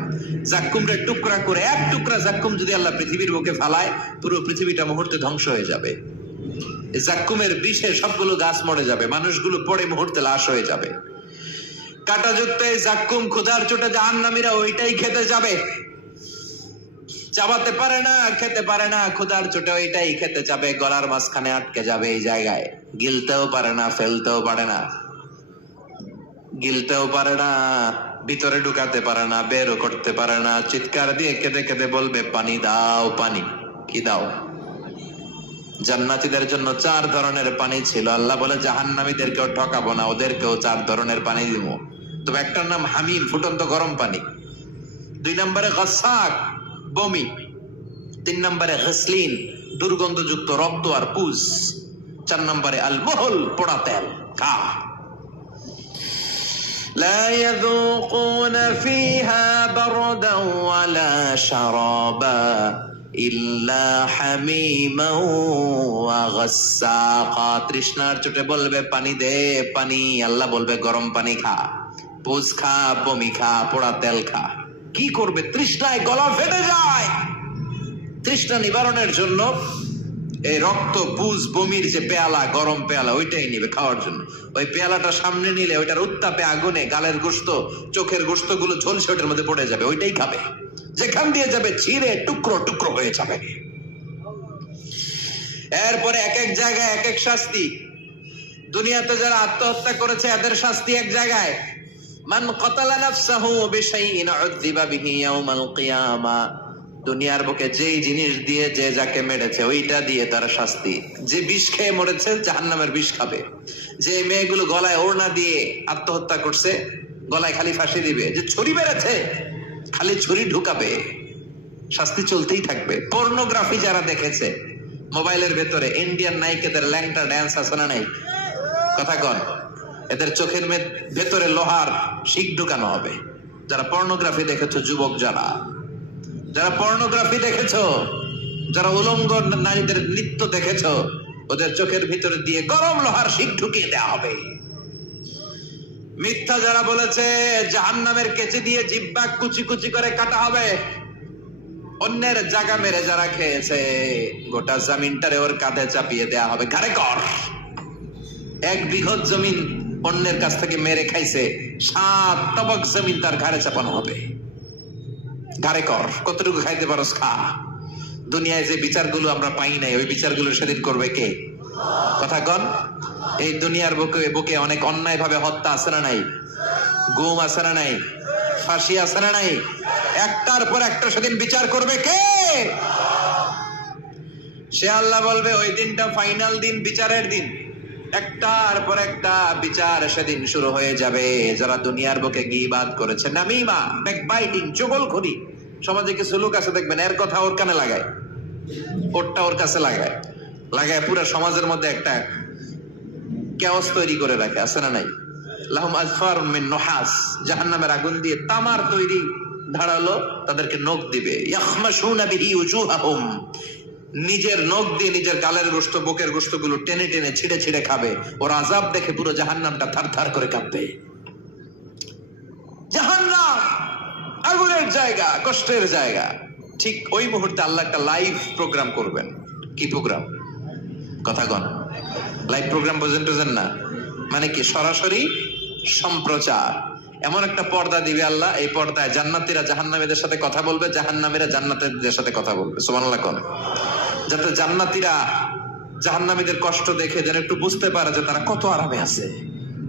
যাকুমের টুকরা করে, এক টুকরা যাকুম যদি আল্লাহ পৃথিবীর বুকে ফেলায়, পুরো পৃথিবীটা মুহূর্তে ধ্বংস হয়ে যাবে। এই যাকুমের বিষে সবগুলো গাছ মরে যাবে, মানুষগুলো পড়ে মুহূর্তে লাশ হয়ে যাবে। কাঁটাযুক্ত এই যাকুম ক্ষুধার চোটে জাহান্নামীরা ওইটাই খেতে যাবে। চাবাতে পারে না, খেতে পারে না, ক্ষুধার চোটে ওইটাই খেতে যাবে, গলার মাঝখানে আটকে যাবে এই জায়গায়। গিলতেও পারে না, ফেলতেও পারে না, গিলতেও পারে না, ভিতরে ঢুকাতে পারে না, বেরও করতে পারে না। চিৎকার দিয়ে কেঁদে কেঁদে বলবে, পানি দাও, পানি। কি দাও? জান্নাতীদের জন্য 4 ধরনের পানি ছিল। আল্লাহ বলে জাহান্নামীদেরকেও ঠকাবো না, ওদেরকেও 4 ধরনের পানি দিব। তবে একটার নাম হামিম, ফুটন্ত গরম পানি। 2 নম্বরে গাসাক, বমি। 3 নম্বরে গসলিন, দুর্গন্ধযুক্ত রক্ত আর পুজ। 4 নম্বরে আল মহল, পোড়া তেল। লা ইয়াযুকুনা ফিহা বারদান ওয়ালা শারাবা ইল্লা হামিমান ওয়া গাসসাকা। তৃষ্ণার চোটে বলবে পানি দে পানি, আল্লাহ বলবে গরম পানি খা, পুজ খা, বমি খা, পোড়া তেল খা। কি করবে? তৃষ্ণায় গলা ফেটে যায়। তৃষ্ণা নিবারণের জন্য এই রক্ত, পুজ, বমির যে পেয়ালা, গরম পেয়ালা, ওইটাই নিবে খাওয়ার জন্য। ওই পেয়ালাটা সামনে নিলে ওইটার উত্তাপে আগুনে গালের গোশত, চোখের গোশত গুলো ঝলসে ওটার মধ্যে পড়ে যাবে, ওইটাই খাবে। যেখান দিয়ে যাবে ছিঁড়ে টুকরো টুকরো হয়ে যাবে। এরপরে এক এক জায়গায় এক এক শাস্তি। দুনিয়াতে যারা আত্মহত্যা করেছে এদের শাস্তি এক জায়গায়। মান কাতালা নাফসাহু বিশাইইন উযযিবা বিহি ইয়াউমাল কিয়ামা। দুনিয়ার বুকে যেই জিনিস দিয়ে যে যাকে মেরেছে ওইটা দিয়ে তার শাস্তি। যে বিষ খেয়ে মরেছে জাহান্নামের বিষ খাবে। যে মেয়েগুলো গলায় ওড়না দিয়ে আত্মহত্যা করছে গলায় খালি ফাঁসি দিবে। যে ছুরি বেড়েছে খালি ছুরি ঢুকাবে, শাস্তি চলতেই থাকবে। পর্নোগ্রাফি যারা দেখেছে মোবাইলের ভেতরে, ইন্ডিয়ান নায়িকাদের ল্যাংটা ড্যান্স আছে না নাই? কথা কন। এদের চোখের ভেতরে লোহার শিক ঢুকানো হবে। যারা পর্নোগ্রাফি দেখেছো, যুবক যারা যারা পর্নোগ্রাফি দেখেছো, যারা উলঙ্গ নারীদের নৃত্য দেখেছো, ওদের চোখের ভিতরে দিয়ে গরম লোহার শিক ঢুকিয়ে দেওয়া হবে। মিথ্যা যারা বলেছে জাহান্নামের কেচি দিয়ে জিহ্বা কুচি কুচি করে কাটা হবে। অন্যের জায়গা মেরে যারা খেয়েছে গোটা জমিনটারে ওর কাঁধে চাপিয়ে দেয়া হবে। ঘাড়ে কর। 1 বিঘত জমিন অন্যের কাছ থেকে মেরে খাইছে, 7 তবক জমিন তার ঘাড়ে চাপানো হবে। ঘাড়ে কর, কতটুকু খাইতে পারোস খা। দুনিয়ায় যে বিচারগুলো আমরা পাই নাই ওই বিচারগুলো সেদিন করবে কে? কথা কন। এই দুনিয়ার বুকে অনেক অন্যায় ভাবে হত্যা আছে না নাই? গুম আছে না নাই? ফাঁসি আছে না নাই? একটার পর একটা সেদিন বিচার করবে কে? সে আল্লাহ বলবে ওই দিনটা ফাইনাল দিন, বিচারের দিন। একটার পর একটা বিচার সেদিন শুরু হয়ে যাবে। যারা দুনিয়ার বুকে গীবাত করেছে, নামিমা, ব্যাকবাইটিং, চগলখড়ি। সমাজে কিছু লোক আছে দেখবেন এর কথা ওর কানে লাগায়, ওরটা ওর কাছে লাগায়, লাগায় পুরো সমাজের মধ্যে একটা কেওস তৈরি করে রাখে, আছে না নাই? লাহুম আজফারুন মিন নুহাস। জাহান্নামের আগুন দিয়ে তামার তৈরি ধারালো তাদেরকে নখ দিবে। ইয়াখমাশুনা বিহি উজুহাহুম। নিজের নখ দিয়ে নিজের গালের গোশত, বুকের গোশত গুলো টেনে টেনে ছিঁড়ে ছিঁড়ে খাবে। ওর আযাব দেখে পুরো জাহান্নামটা থার থার করে কাঁপবে। জাহান্নাম আগুনের জায়গা, কষ্টের জায়গা। ঠিক ওই মুহূর্তে আল্লাহ একটা লাইভ প্রোগ্রাম করবেন। কি প্রোগ্রাম? কথা কন। লাইভ প্রোগ্রাম বুঝেন না? মানে কি? সরাসরি সম্প্রচার। এমন একটা পর্দা দিবে আল্লাহ, এই পর্দায় জান্নাতীরা জাহান্নামীদের সাথে কথা বলবে, জাহান্নামীরা জান্নাতীদের সাথে কথা বলবে। সুবহানাল্লাহ কোন, যাতে জান্নাতীরা জাহান্নামীদের কষ্ট দেখে যেন একটু বুঝতে পারে যে তারা কত আরামে আছে।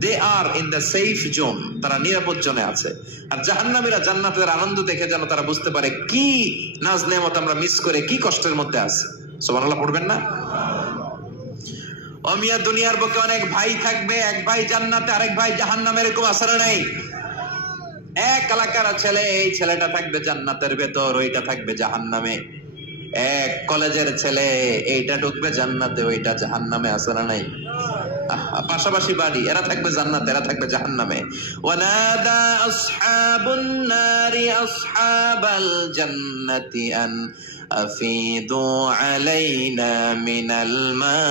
দে আর ইন দ্য সেফ জোন, তারা নিরাপদ জোনে আছে। আর জাহান্নামীরা জান্নাতের আনন্দ দেখে যেন তারা বুঝতে পারে কি নাজ নেয়ামত আমরা মিস করে কি কষ্টের মধ্যে আছে। সুবহানাল্লাহ পড়বেন না? অমিয়া দুনিয়ার বুকে অনেক ভাই থাকবে, এক ভাই জান্নাতে, আরেক ভাই জাহান্নামে। এরকম আসলে নাই। এক এলাকার ছেলে, এই ছেলেটা থাকবে জান্নাতের ভেতর, ওইটা থাকবে জাহান্নামে। এক কলেজের ছেলে, এইটা ঢুকবে জান্নাতে, ওইটা জাহান্নামে। আছে না নাই? পাশাপাশি বাড়ি, এরা থাকবে জান্নাতে, এরা থাকবে জাহান্নামে। ওয়ানাদা আসহাবুন নারি আসহাবাল জান্নাতি আন আফিদু আলাইনা মিনাল মা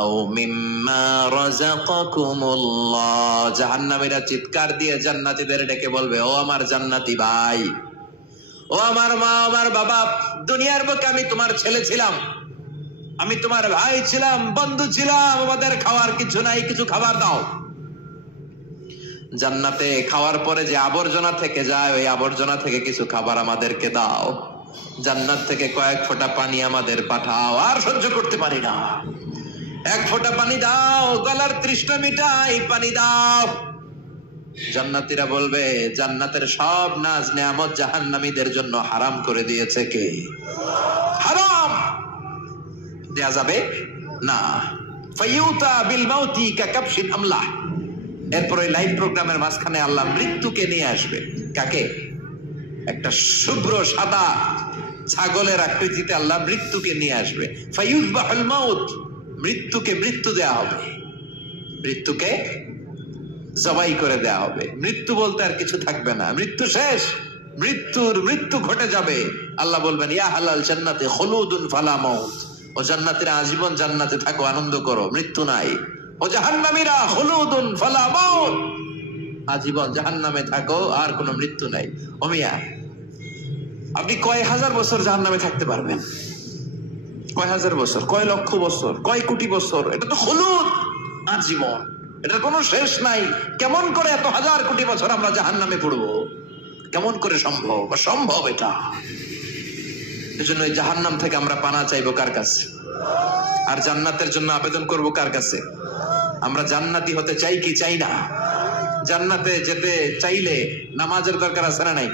আও মিম্মা রাযাকাকুমুল্লাহ। জাহান্নামীরা চিৎকার দিয়ে জান্নাতীদের ডেকে বলবে, ও আমার জান্নাতি ভাই, ও আমার মা, আমার বাবা, দুনিয়ার বুকে আমি তোমার ছেলে ছিলাম, আমি তোমার ভাই ছিলাম, বন্ধু ছিলাম, আমাদের খাওয়ার কিছু নাই, কিছু খাবার দাও। জান্নাতে খাওয়ার পরে যে আবর্জনা থেকে যায়, ওই আবর্জনা থেকে কিছু খাবার আমাদেরকে দাও। জান্নাত থেকে কয়েক ফোঁটা পানি আমাদের পাঠাও, আর সহ্য করতে পারি না। 1 ফোঁটা পানি দাও, গলার তৃষ্ণা মিটাই, পানি দাও। জান্নাতীরা বলবে, জান্নাতের সব নাজ নেয়ামত জাহান্নামীদের জন্য হারাম করে দিয়েছে কে? হারাম দেয়া যাবে না। ফায়ুতা বিল মাউতি কাকাবশিন আমলাহ। এরপর ওই লাইভ প্রোগ্রামের মাঝখানে আল্লাহ মৃত্যুকে নিয়ে আসবে। কাকে? একটা শুভ্র সাদা ছাগলের আকৃতিতে আল্লাহ মৃত্যুকে নিয়ে আসবে। ফায়ুযবাহুল মাউত, মৃত্যুকে মৃত্যু দেয়া হবে। মৃত্যুকে জবাই করে দেয়া হবে। মৃত্যু বলতে আর কিছু থাকবে না, মৃত্যু শেষ, মৃত্যু ঘটে যাবে। আল্লাহ বলবেন ইয়া হালাল জান্নাতে খুলুদুন ফালা মাউত, ও জান্নাতীরা আজীবন জান্নাতে থাকো, আনন্দ করো, মৃত্যু নাই। ও জাহান্নামীরা খুলুদুন ফালা মাউত, আজীবন জাহান্নামে থাকো, আর কোনো মৃত্যু নাই। ও মিয়া, আপনি কয় হাজার বছর জাহান্নামে থাকতে পারবেন? কয় হাজার বছর, কয় লক্ষ বছর, কয় কোটি বছর? এটা তো খুলুদ, আজীবন, এটার কোনো শেষ নাই। কেমন করে এত হাজার কোটি বছর আমরা জাহান্নামে পড়বো? কেমন করে সম্ভব? সম্ভব এটা। এজন্য এই জাহান্নাম থেকে আমরা পানা চাইবো কার কাছে? আর জান্নাতের জন্য আবেদন করব কার কাছে? আমরা জান্নাতি হতে চাই কি চাই না? জান্নাতে যেতে চাইলে নামাজের দরকার আছে না নাই?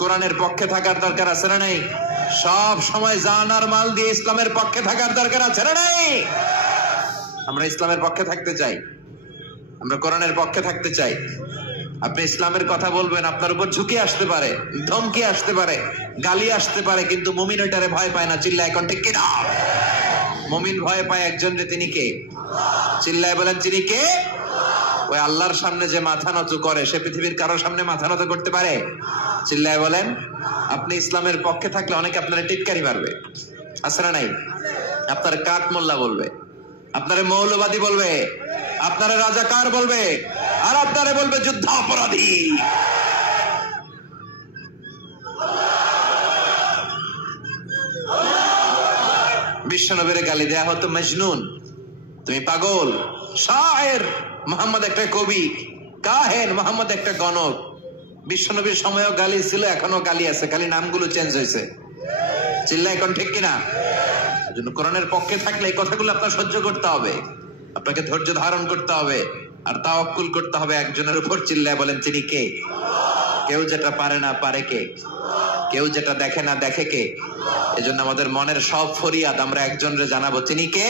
কোরআনের পক্ষে থাকার দরকার আছে না নাই? সব সময় জান আর মাল দিয়ে ইসলামের পক্ষে থাকার দরকার আছে না নাই? আমরা ইসলামের পক্ষে থাকতে চাই, আমরা কোরআনের পক্ষে থাকতে চাই। আপনি ইসলামের কথা বলবেন, আপনার উপর ঝুঁকি আসতে পারে, ধমকি আসতে পারে, গালি আসতে পারে, কিন্তু মুমিন ওইটারে ভয় পায় না। চিল্লায় এখন ঠিক কিনা? মুমিন ভয় পায় একজন রে, তিনি কে? চিল্লায় বলেন তিনি কে? ওই আল্লাহর সামনে যে মাথা নত করে, সে পৃথিবীর কারোর সামনে মাথা নত করতে পারে? চিল্লায় বলেন। আপনি ইসলামের পক্ষে থাকলে অনেকে আপনারা টিটকারি মারবে, আছে না নাই? আপনার কাঠ মোল্লা বলবে, আপনারে মৌলবাদী বলবে, আপনারে রাজাকার বলবে, আর আপনারে বলবে যুদ্ধাপরাধী। বিশ্বনবীর গালি দেয়া হতো মজনুন, তুমি পাগল। শায়ের মোহাম্মদ একটা কবি, কাহেন মোহাম্মদ একটা গণক। বিশ্বনবীর সময়ও গালি ছিল, এখনো গালি আছে, খালি নামগুলো চেঞ্জ হয়েছে। চিল্লা এখন ঠিক কিনা? জন্য কোরআনের পক্ষে থাকলে এই কথাগুলো আপনার সহ্য করতে হবে, আপনাকে ধৈর্য ধারণ করতে হবে, আর তাওয়াক্কুল করতে হবে একজনের উপর। চিল্লায় বলেন তিনি কে? কেউ যেটা পারে না পারে কে? কেউ যেটা দেখে না দেখে কে? এজন্য আমাদের মনের সব ফরিয়াদ আমরা একজনরে জানাবো, তিনি কে?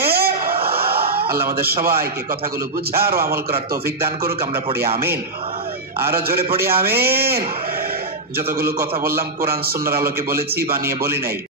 আল্লাহ আমাদের সবাইকে কথাগুলো বুঝার ও আমল করার তৌফিক দান করুক। আমরা পড়ি আমিন, আরো জোরে পড়ি আমিন। যতগুলো কথা বললাম কোরআন সুন্নাহর আলোকে বলেছি, বানিয়ে বলি নাই।